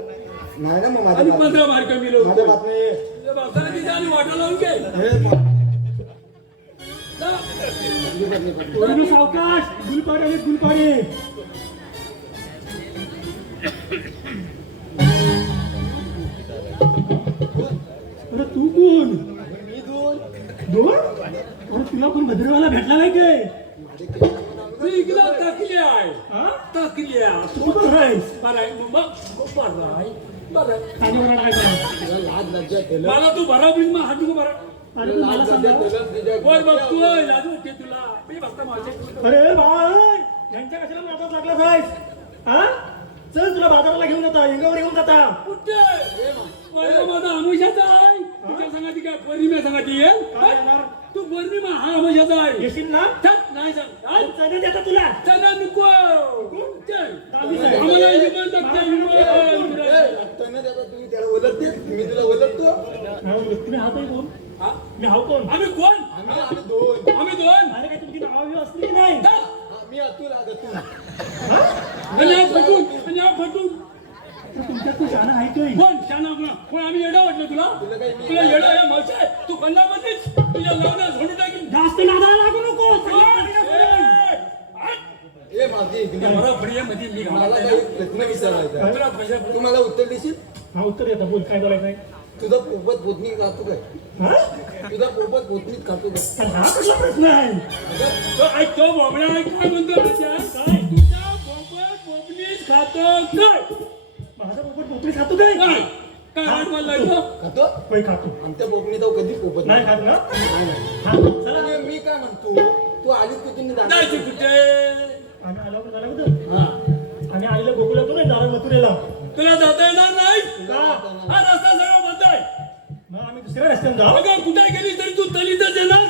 नाही ना मग आणि माझ्या 15 मार्क मिळवतो माझ्या बातम्या ये. तुझ्या बापाला तिथे आणि वाटा लावून घे हे पा- जा. पोरीनो सावकाश गुलपाडे आले गुलपाडे अरे तू कोण मी दोन दोन अरे तुला कोण भद्रवाला भेटला नाही काय मी इकडं टाकली आहे हा टाकली आहे तू कुठं आहेस बरं आहे मग बरं आहे बरं आहे. आणि मला काय करा तुला लाज लज्जा केलं मला तू भरा बिल मग हात बरा अरे तू मला लाज सांगा लज्जा केलं तुझ्या वर बघतोय लाज वाटते तुला मी बघता माझ्या अरे बाय यांच्या कशाला नादात लागला आहेस हा चल तुला बाजाराला घेऊन जाता अंगावर घेऊन जाता कुठे पहिला माझा अमुष्याचा आहे तुझ्या सांगायची काय पौर्णिमा सांगायची आहे काय येणार तू पौर्णिमा हा अमुष्याचा आहे येशील ना छट, नाही सांग चणे देता तुला चला नको चल. दहावीस आहे. आम्हाला हिमान लागते हिमान. त्याने त्याचा तुम्ही त्याला ओळखते मी तुला ओळखतो हा, तुम्ही हात आहे कोण हा? मी हाव कोण आम्ही कोण आम्ही दोन आम्ही दोन अरे काय तुमची नाव असली की नाही जा. मी अतुल आता तू आणि हा फटून आणि हा फटून तर तुमच्यात तू शाणा आहे काय कोण शाना कोण आम्ही येडा वाटलं तुला तुला येडा आहे मावशी आहे. तू कल्लामध्येच तुझ्या लावण्या झोडून टाकीन जास्त नादाला लागू नको ए माझी मला फ्रीमध्ये मी मला घालत काही प्रश्न विचारायचा आहे. तुला पैसे तू मला उत्तर देशील हा उत्तर येतं बोल काय बोलायचं आहे तुझा पोपत पोतनी खातो काय हा तुझा पोपत पोतनीत खातो काय अरे हा कुठला प्रश्न आहे तो ऐक तो बोबड्या आहे काय म्हणतो माहिती आहे? काय तुझा बोबड बोबडीच खातो काय माझा पोपट पोपटी खातो काय काय काय आडवा लागतो खातो होय खातो आमच्या पोपणीचा कधी पोपत नाही खात ना नाही, नाही. हा चला आणि मी काय म्हणतो तू आलीस कुठून जायचं कुठे आम्ही आलो का झाला कुठं हा. आम्ही आलेल्या गोकुळातून नाही झालं मथुरेला तुला जाता येणार नाही का हा रस्ता सगळा बंद आहे मग आम्ही दुसऱ्या रस्त्याने जाऊ अगं कुठे गेली तरी तू तलीतच येणार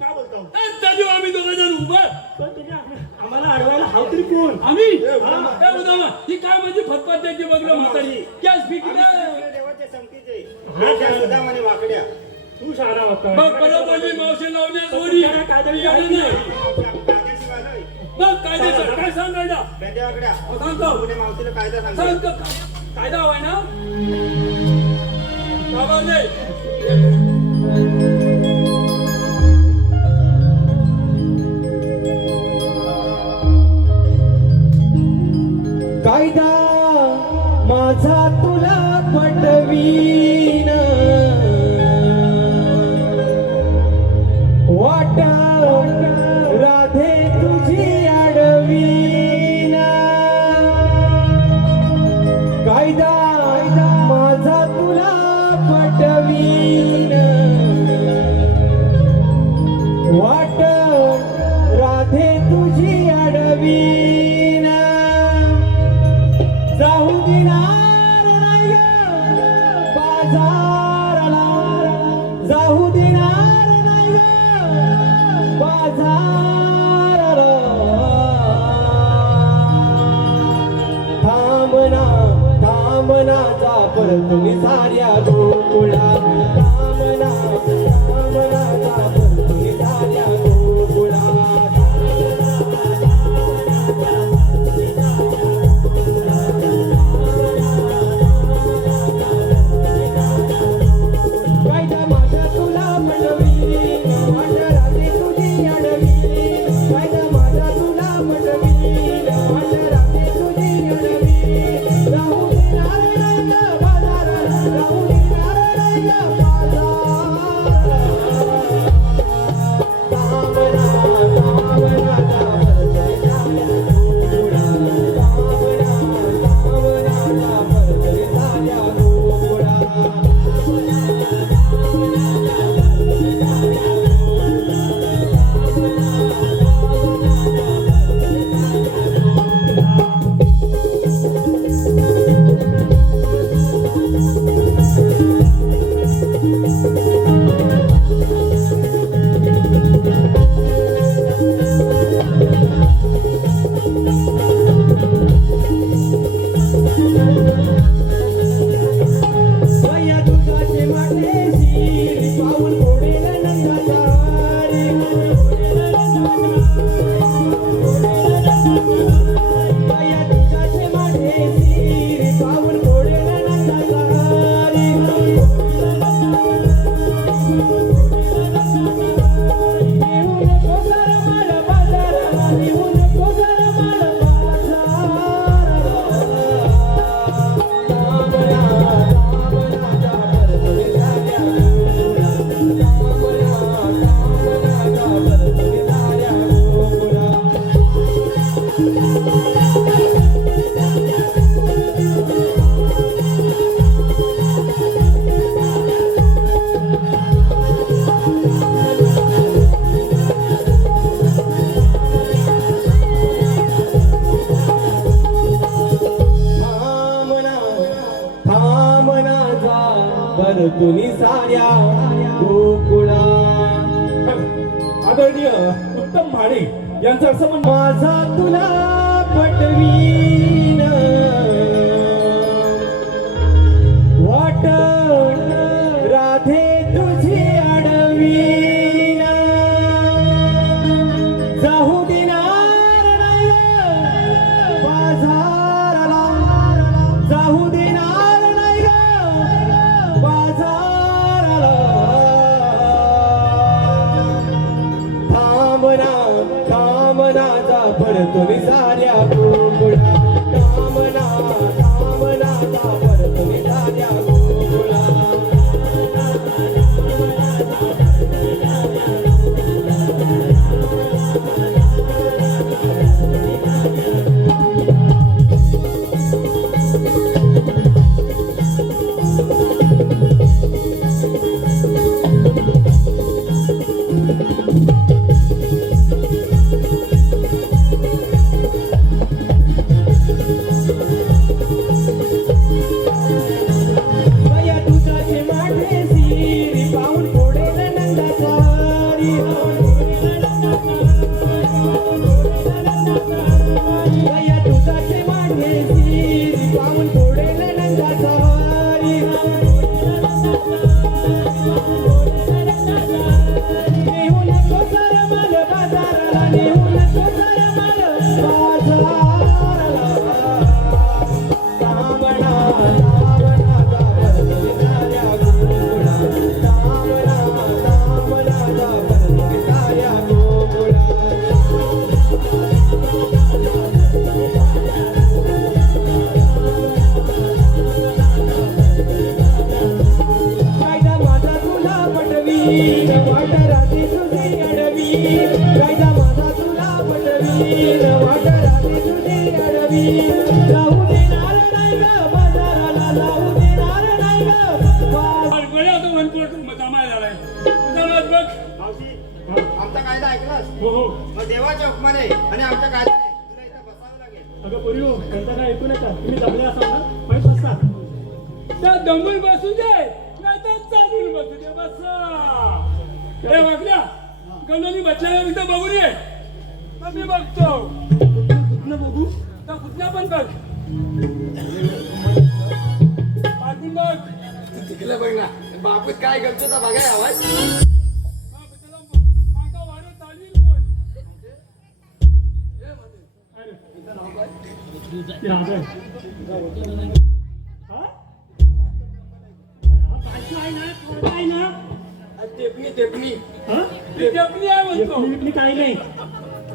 का बोलतो तरी आम्ही दोघं जण उभं पण तुम्ही आम्हाला अडवायला हाव तरी कोण आम्ही उदामा ही काय म्हणजे फतफत्याची बघलं म्हातारी गॅस फिकलं देवाच्या संगतीचे हा, त्या सुद्धा म्हणे वाकड्या तू शाळा होता मग परत बोलली मावशी लावण्या जोडी एवढं नाही कायद्याशिवाय नाही. मग कायद्याचं काय सांगायला बेंड्या वाकड्या सांगतो पुणे मावशीला कायदा सांगतो सांगतो कायदा हवाय ना बाबा नाही कायदा माझा तुला पटवीन वाट राधे तुझी अडवीन कायदा माझा तुला पटवीन वाट राधे तुझी अडवीन जाऊ देणार नाही बाजाराला जाऊ देणार नाही बाजाराला थांबना थांबना जा परतुनी साऱ्या गोकुळा थांबना थांबना जा परतुनी साऱ्या गोकुळा बाया तुझ्याचे माझे सिर पाऊल फोडेल नंदाचारी नेऊ नको सर मला बाजाराला नेऊ नको सर मला बाजाराला तुम्ही साऱ्या गोकुळा आदरणीय उत्तम म्हाडे यांचं असं म्हणणं माझा तुला पटवीन वाट राधे तुझी अडवीन जाऊ देणार नाही बाजाराला जाऊ देणार नाही बाजाराला कामनाचा परतो साऱ्या गोकुळा कामनाचा परतो साऱ्या गोकुळा बाया तुझ्याचे माझे सिर पाऊल फोडेल नंदाचारी बाया तुझ्याचे माझे सिर पाऊल फोडेल नंदाचारी नेऊ नको सर मला बाजाराला नेऊ नको सर मला बाजाराला कायदा माझा तुला पटवीन वाट रात्री तुझी अडवी कायदा माझा तुला पटवीन वाट रात्री तुझी अडवी जाऊ देणार नाही ग बाजाराला जाऊ देणार नाही ग गळ्या तो वनकोट कामाला आलाय तुझा नाच बघ मावशी आमचा कायदा ऐकलास हो हो मग देवाच्या हुकमाने आणि आमच्या कायद्याने तुला इथं बसावं लागेल. अगं पोरी हो त्यांचं काय ऐकू नका तुम्ही जमले असाल ना माहीत बसता त्या दमून बसू दे नाही तर चालून बसू दे बस ए वाकड्या गणोनी बसल्यावर इथं बघून ये मग मी बघतो कुठलं बघू तर कुठल्या पण बघ पाठून बघ तिकडे बघ ना बापूस काय करतो तर बघाय आवाज त्याला मागा वारं चालवील कोण ते राजा आहे. हा? हा, बायको आहे ना पोरगा आहे ना टेपणी टेपणी हा? ती टेपणी आहे म्हणतो मी काही नाही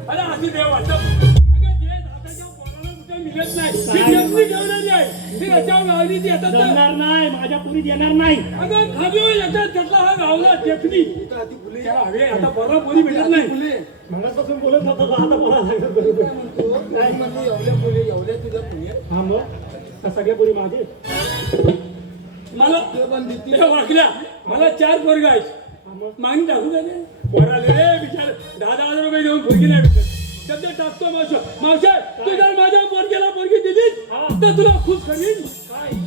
अरे अशी देव वाटत अगं जे दादाच्या पोराला कुठे मिळत नाही ती टेपणी घेऊन आली आहे ती याच्यावर लावली ती येतात ना. जमणार नाही माझ्या पुरीत येणार नाही अगं खाबी याच्यात त्यातला हा गावला टेपणी त्याला हवे आता पोरा पोरी भेटत नाही मगापासून बोलत होता तो, आता बोलायला लागला बरोबर काय म्हणजे एवढ्या मुली एवढ्या तुझ्या पुणे हा मग त्या सगळ्या पुरी माझे मला ते पण देतील. ते वाकल्या मला 4 पोरग आहेत मागणी टाकून झाले पोराले रे बिचार 10,000 रुपये देऊन पोरगी नाही भेटत सध्या टाकतो मावशा तू जर माझ्या पोरगीला पोरगी दिलीस तर तुला खुश करीन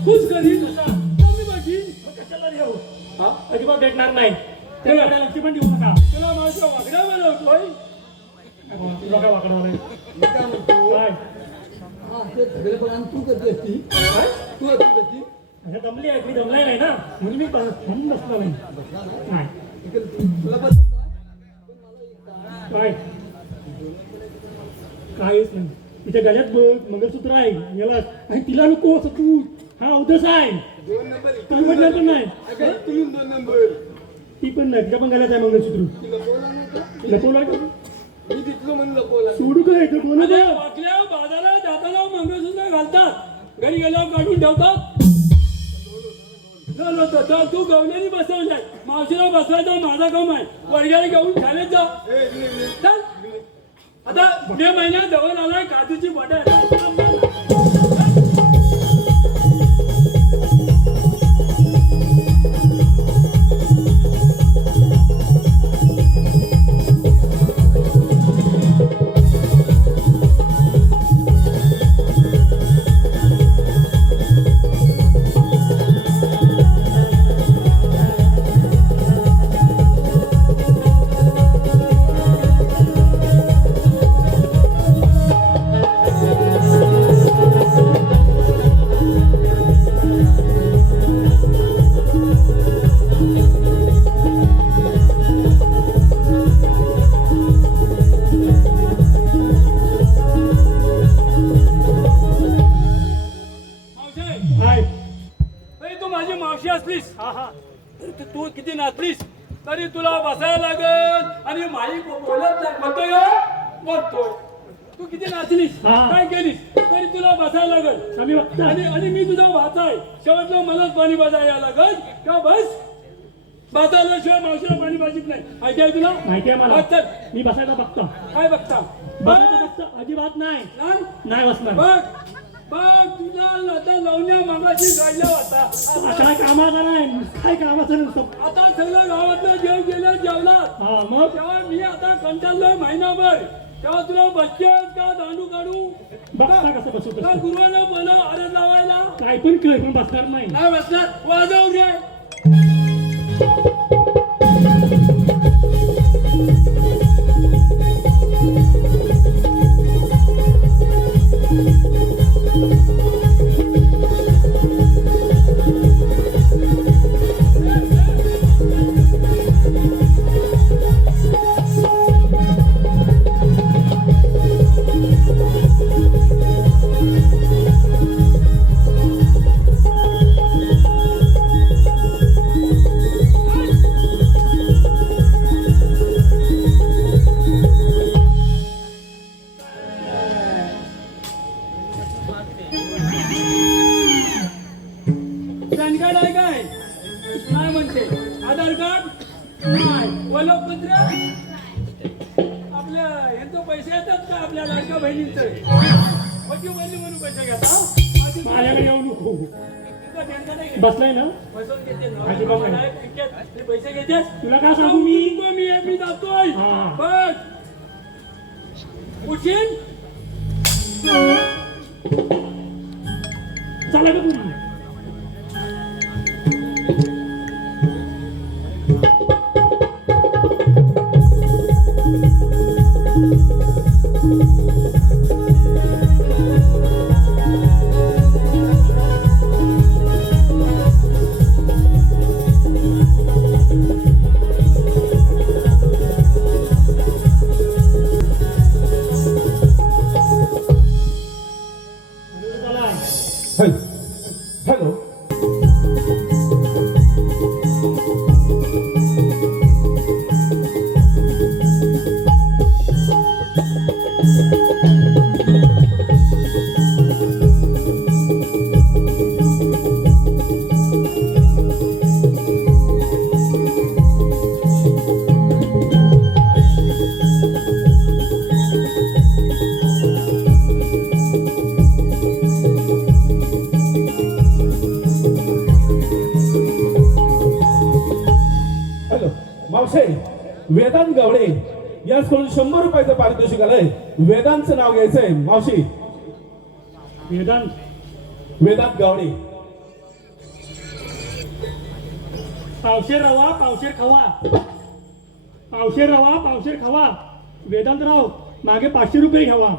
खुश करीन कमी बघीन कशाला देऊ हा अजिबात भेटणार नाही त्याला लक्ष पण देऊ नका तुला माझ्या वाकड्या बनवतोय तुला काय वाकडा नाही मी काय म्हणतो काय हा ते सगळे पण आणि तू कधी असती काय तू असती कधी हे दमली आहे मी दमलाय नाही ना म्हणून मी म्हणून बसला नाही तुला पण काय काहीच नाही. तिच्या गळ्यात बघ मंगळसूत्र आहे याला, आणि तिला नको असं तू. हा उदस आहे. 2 नंबर तुम्ही म्हटलं पण नाही. अगं, इकडून 2 नंबर ती पण नाही, तिच्या पण गळ्यात आहे मंगळसूत्र. तिला बोला नव्हतं. लपवला का? मी तिथलं म्हणलं बोला. सोडू काय तो दोन अरे वाकल्या बाजारात जाताना मंगळसूत्र घालतात, घरी गेल्यावर काढून ठेवतात. तू गवल्याने बसवलाय, मावशीला बसवायचा माझा काम आहे. वर्गाला घेऊन शाळेत जा. चल. आता मे महिन्यात जवळ आलाय, काजूची बटाट. तू किती नाचलीस तरी तुला बसायला लागल, आणि माई बोलत बोलतोय. तू किती नाचलीस, काय केलीस तरी तुला बसायला लागल. आणि मी तुझा भाचा आहे, शेवटला मलाच पाणी बसायला लागल का? बस बसायल्याशिवाय मावशीला पाणी पाहिजेत नाही. माहिती आहे तुला? माहिती आहे मला. चल. मी बसायला बघतो. काय बघता? अजिबात नाही. नाही बसणार. बघ बघ, तुला आता लावण्या मागाशी गाडल्या होता. काय कामाचा नाही, काय कामाचं नसतं. आता सगळं गावातलं जेव गेलं जेवला. मग तेव्हा मी आता कंटाळलोय महिनाभर. तेव्हा तुला बच्चे का दांडू काढू? बघता कसं बसवत का गुरुवाला बोलव आरत लावायला? काय पण खेळ, पण बसणार नाही. नाही बसणार, वाजव रे. पॅन कार्ड आहे काय? नाही म्हणते. आधार कार्ड नाही. ओळखपत्र आपल्या यांचं पैसे येतात का आपल्या लाडक्या बहिणींचं? मोठी बहिणी म्हणून पैसे घेतात. माझ्याकडे येऊ नको. पॅन कार्ड आहे. बसलाय ना? बसवून घेते ना. अजिबात नाही. मला एक ते पैसे घेतेस. तुला काय सांगू मी? मी जातोय. हा. बघ उशीन. चला का तुम्ही? हॅलो. मावशे, वेदांत गावडे याचकडून 100 रुपयाचं पारितोषिक आलंय. वेदांतचं नाव घ्यायचंय मावशी. वेदांत गावडे. पावशेर रवा पावशेर खावा. पावशेर रवा पावशेर खावा. वेदांतराव मागे 500 रुपये घ्यावा.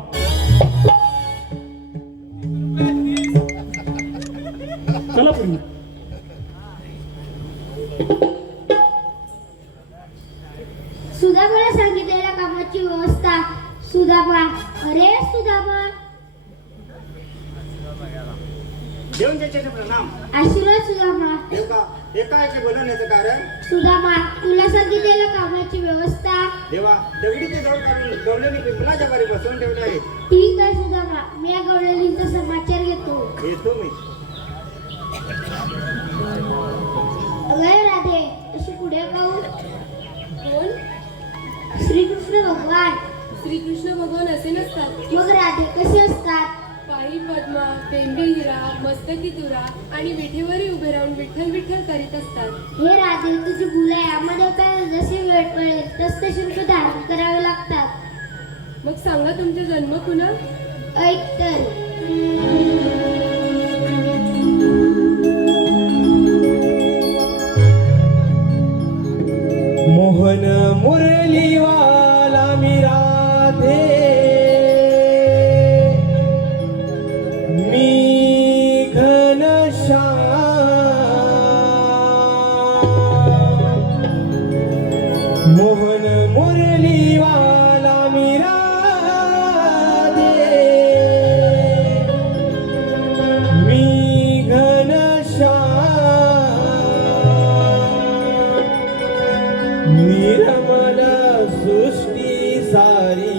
चला पुढे. सुधाबाला सांगितलेल्या कामाची व्यवस्था सुधाबा अरे सुदामा, देऊन त्याचे प्रणाम. आशीर्वाद सुदामा. एकाएकी बोलवण्याचं कारण? सुदामा, तुला सांगितलेल्या कामाची व्यवस्था. देवा, दगडीचे जवळ काढून गवलेली पिंपलाच्या बारी बसवून ठेवले आहेत. ठीक आहे सुदामा, मी या गवळणीचा समाचार घेतो. येतो मी. अगं राधे, अशी पुढे पाहू. कोण? श्रीकृष्ण भगवान. श्रीकृष्ण भगवान असे नसतात. मग राधे कसे असतात? पायी पद्मा, पेंबे हिरा, मस्तकी तुरा आणि विठेवरही उभे राहून विठ्ठल विठ्ठल करीत असतात. हे राधे, तुझी भूल आहे. आम्हाला काय जसे वेळ पडेल तसे शुल्क धारण करावे लागतात. मग सांगा तुमचा जन्म पुन्हा. ऐक तर. मोहन मुरलीवाला मी राधे, मी घनश्याम. मोहन मुरलीवाला मी राधे, मी घनश्याम. निर्मल सृष्टी सारी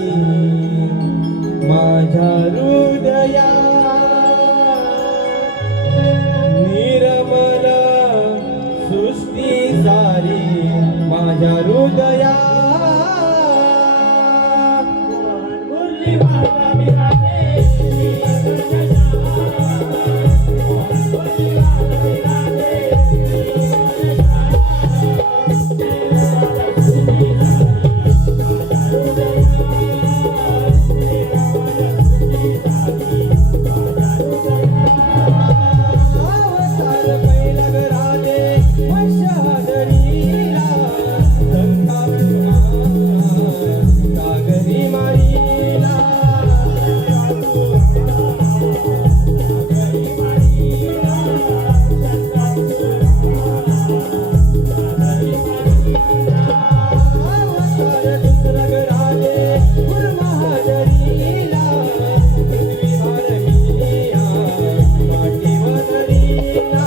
माझ्या हृदया, निर्मल सृष्टी सारी माझ्या हृदया. मुरलीवाला मी राधे, मी घनश्याम. मुरलीवाला मी राधे, मी अवतार पैलग राधे वशहदरीला, गंगा सागरी मारीला. अवतार दुसरग राधे गुरुमहादरीला, पृथ्वी भारमिया माटीवदरीला.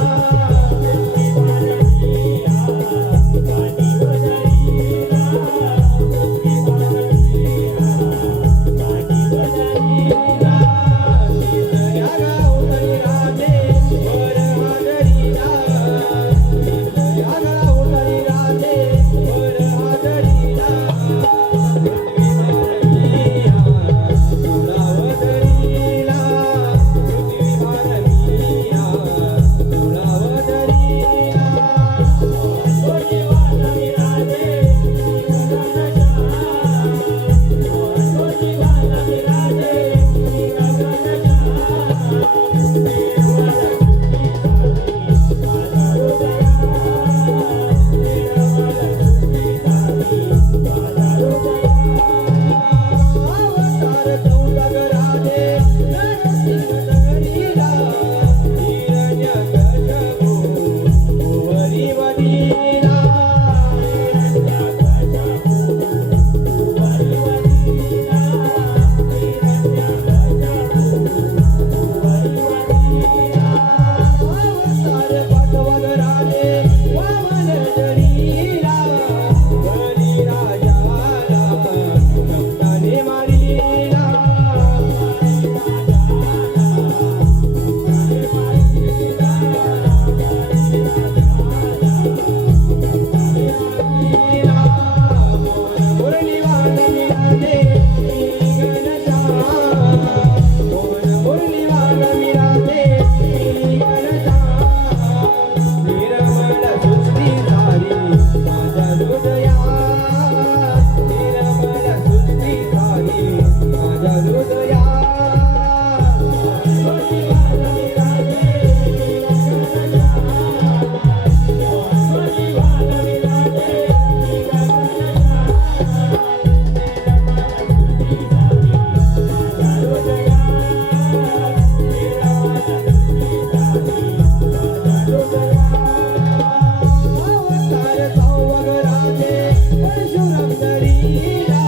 परशुराम दरीला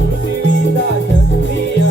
पृथ्वीचा क्षत्रिय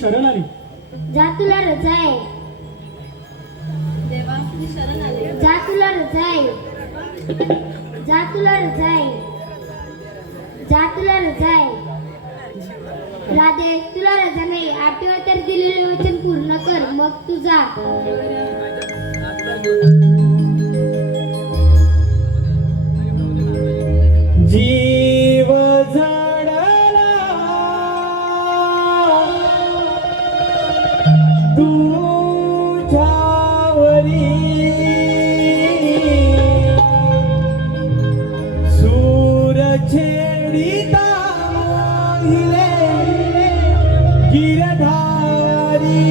शरण आली. जा तुला रजा आहे. देवा मी शरण आले. जा तुला रजा आहे. जा तुला रजा आहे. जा तुला रजा आहे. राधे तुला रजा नाही. 8व्या तर दिलेले वचन पूर्ण कर मग तू जा. जीव जडला तुझ्यावरी सूर छेडिता मोहिले गिरधारी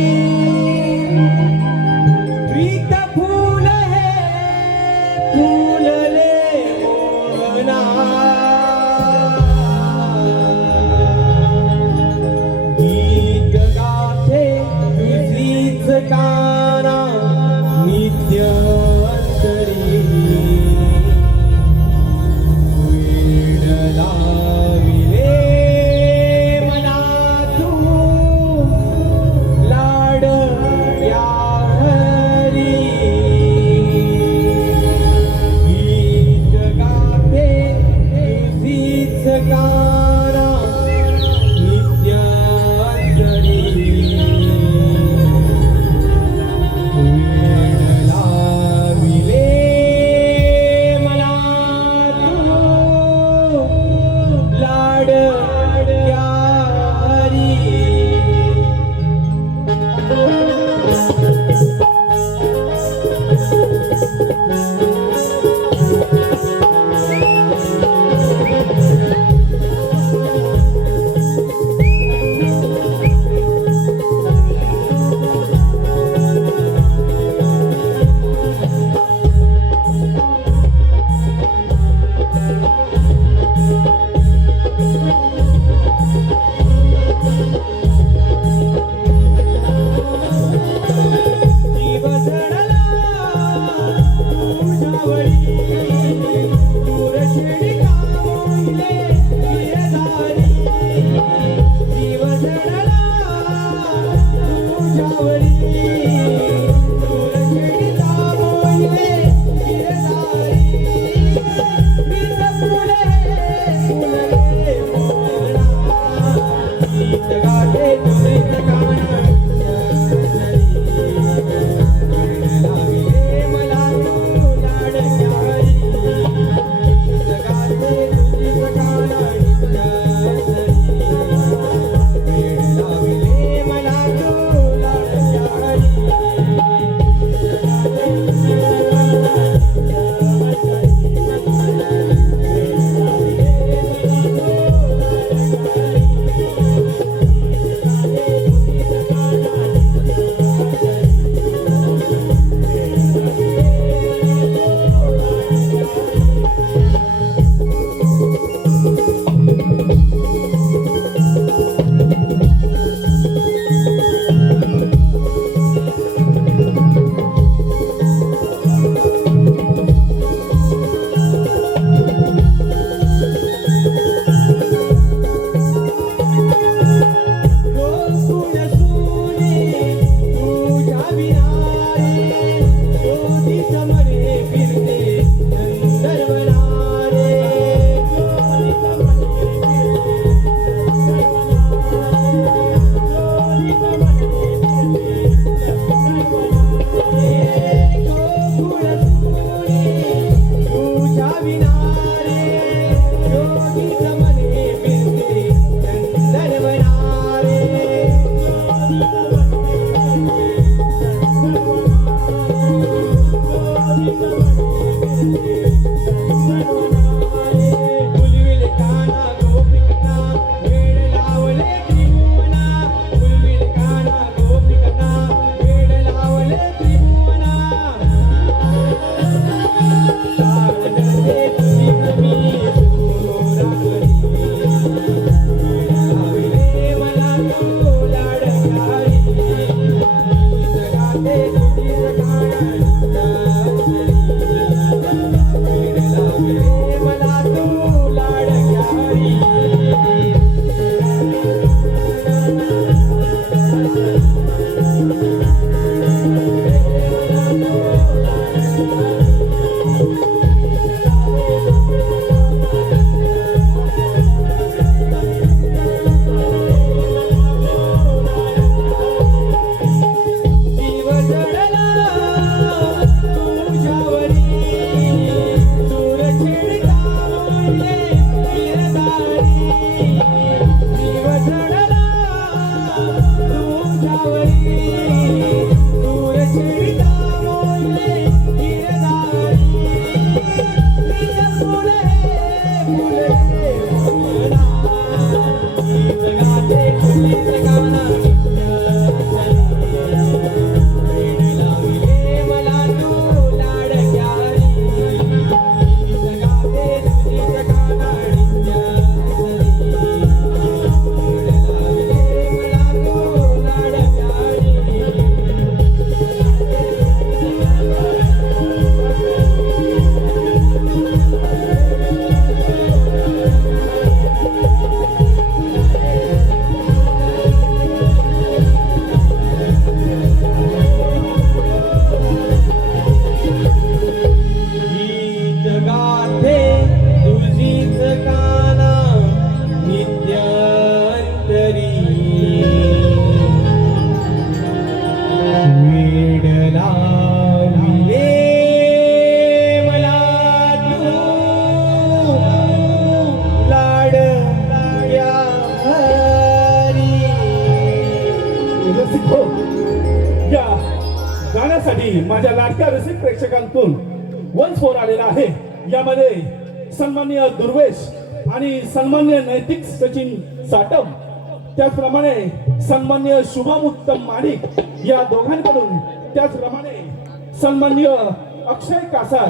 प्रीत फूल हे फुलले मोहना गीत गाथे तुझीच काना नित्य अंतरी वेड लाविले मना तू लाड या हरी गीत गाते तुझीच गाना नित्य अंतरी वेड लाविले मला तू लाड या हरी. जीव जडला तुझ्यावरी दूर छेडिता मोहिले गिरधारी. जीव जडला तुझ्यावरी दूर छेडिता मोहिले गिरधारी. प्रीत फुले फुलले मोहना गीत गाते तुझीच काना लाविले मला तू लाड यारी. गीत गाते तुझीच काना वेड लाविले मला तू लाड यारी. Thank you. लाविले मला तू लाड या हरी. रसिक हो, या गाण्यासाठी माझ्या लाडक्या रसिक प्रेक्षकांतून वन्स फोर आलेला आहे. यामध्ये सन्माननीय दुर्वेश आणि सन्माननीय नैतिक सचिन साटम, त्याचप्रमाणे सन्माननीय शुभम उत्तम माणिक या दोघांकडून, त्याचप्रमाणे सन्माननीय अक्षय कासार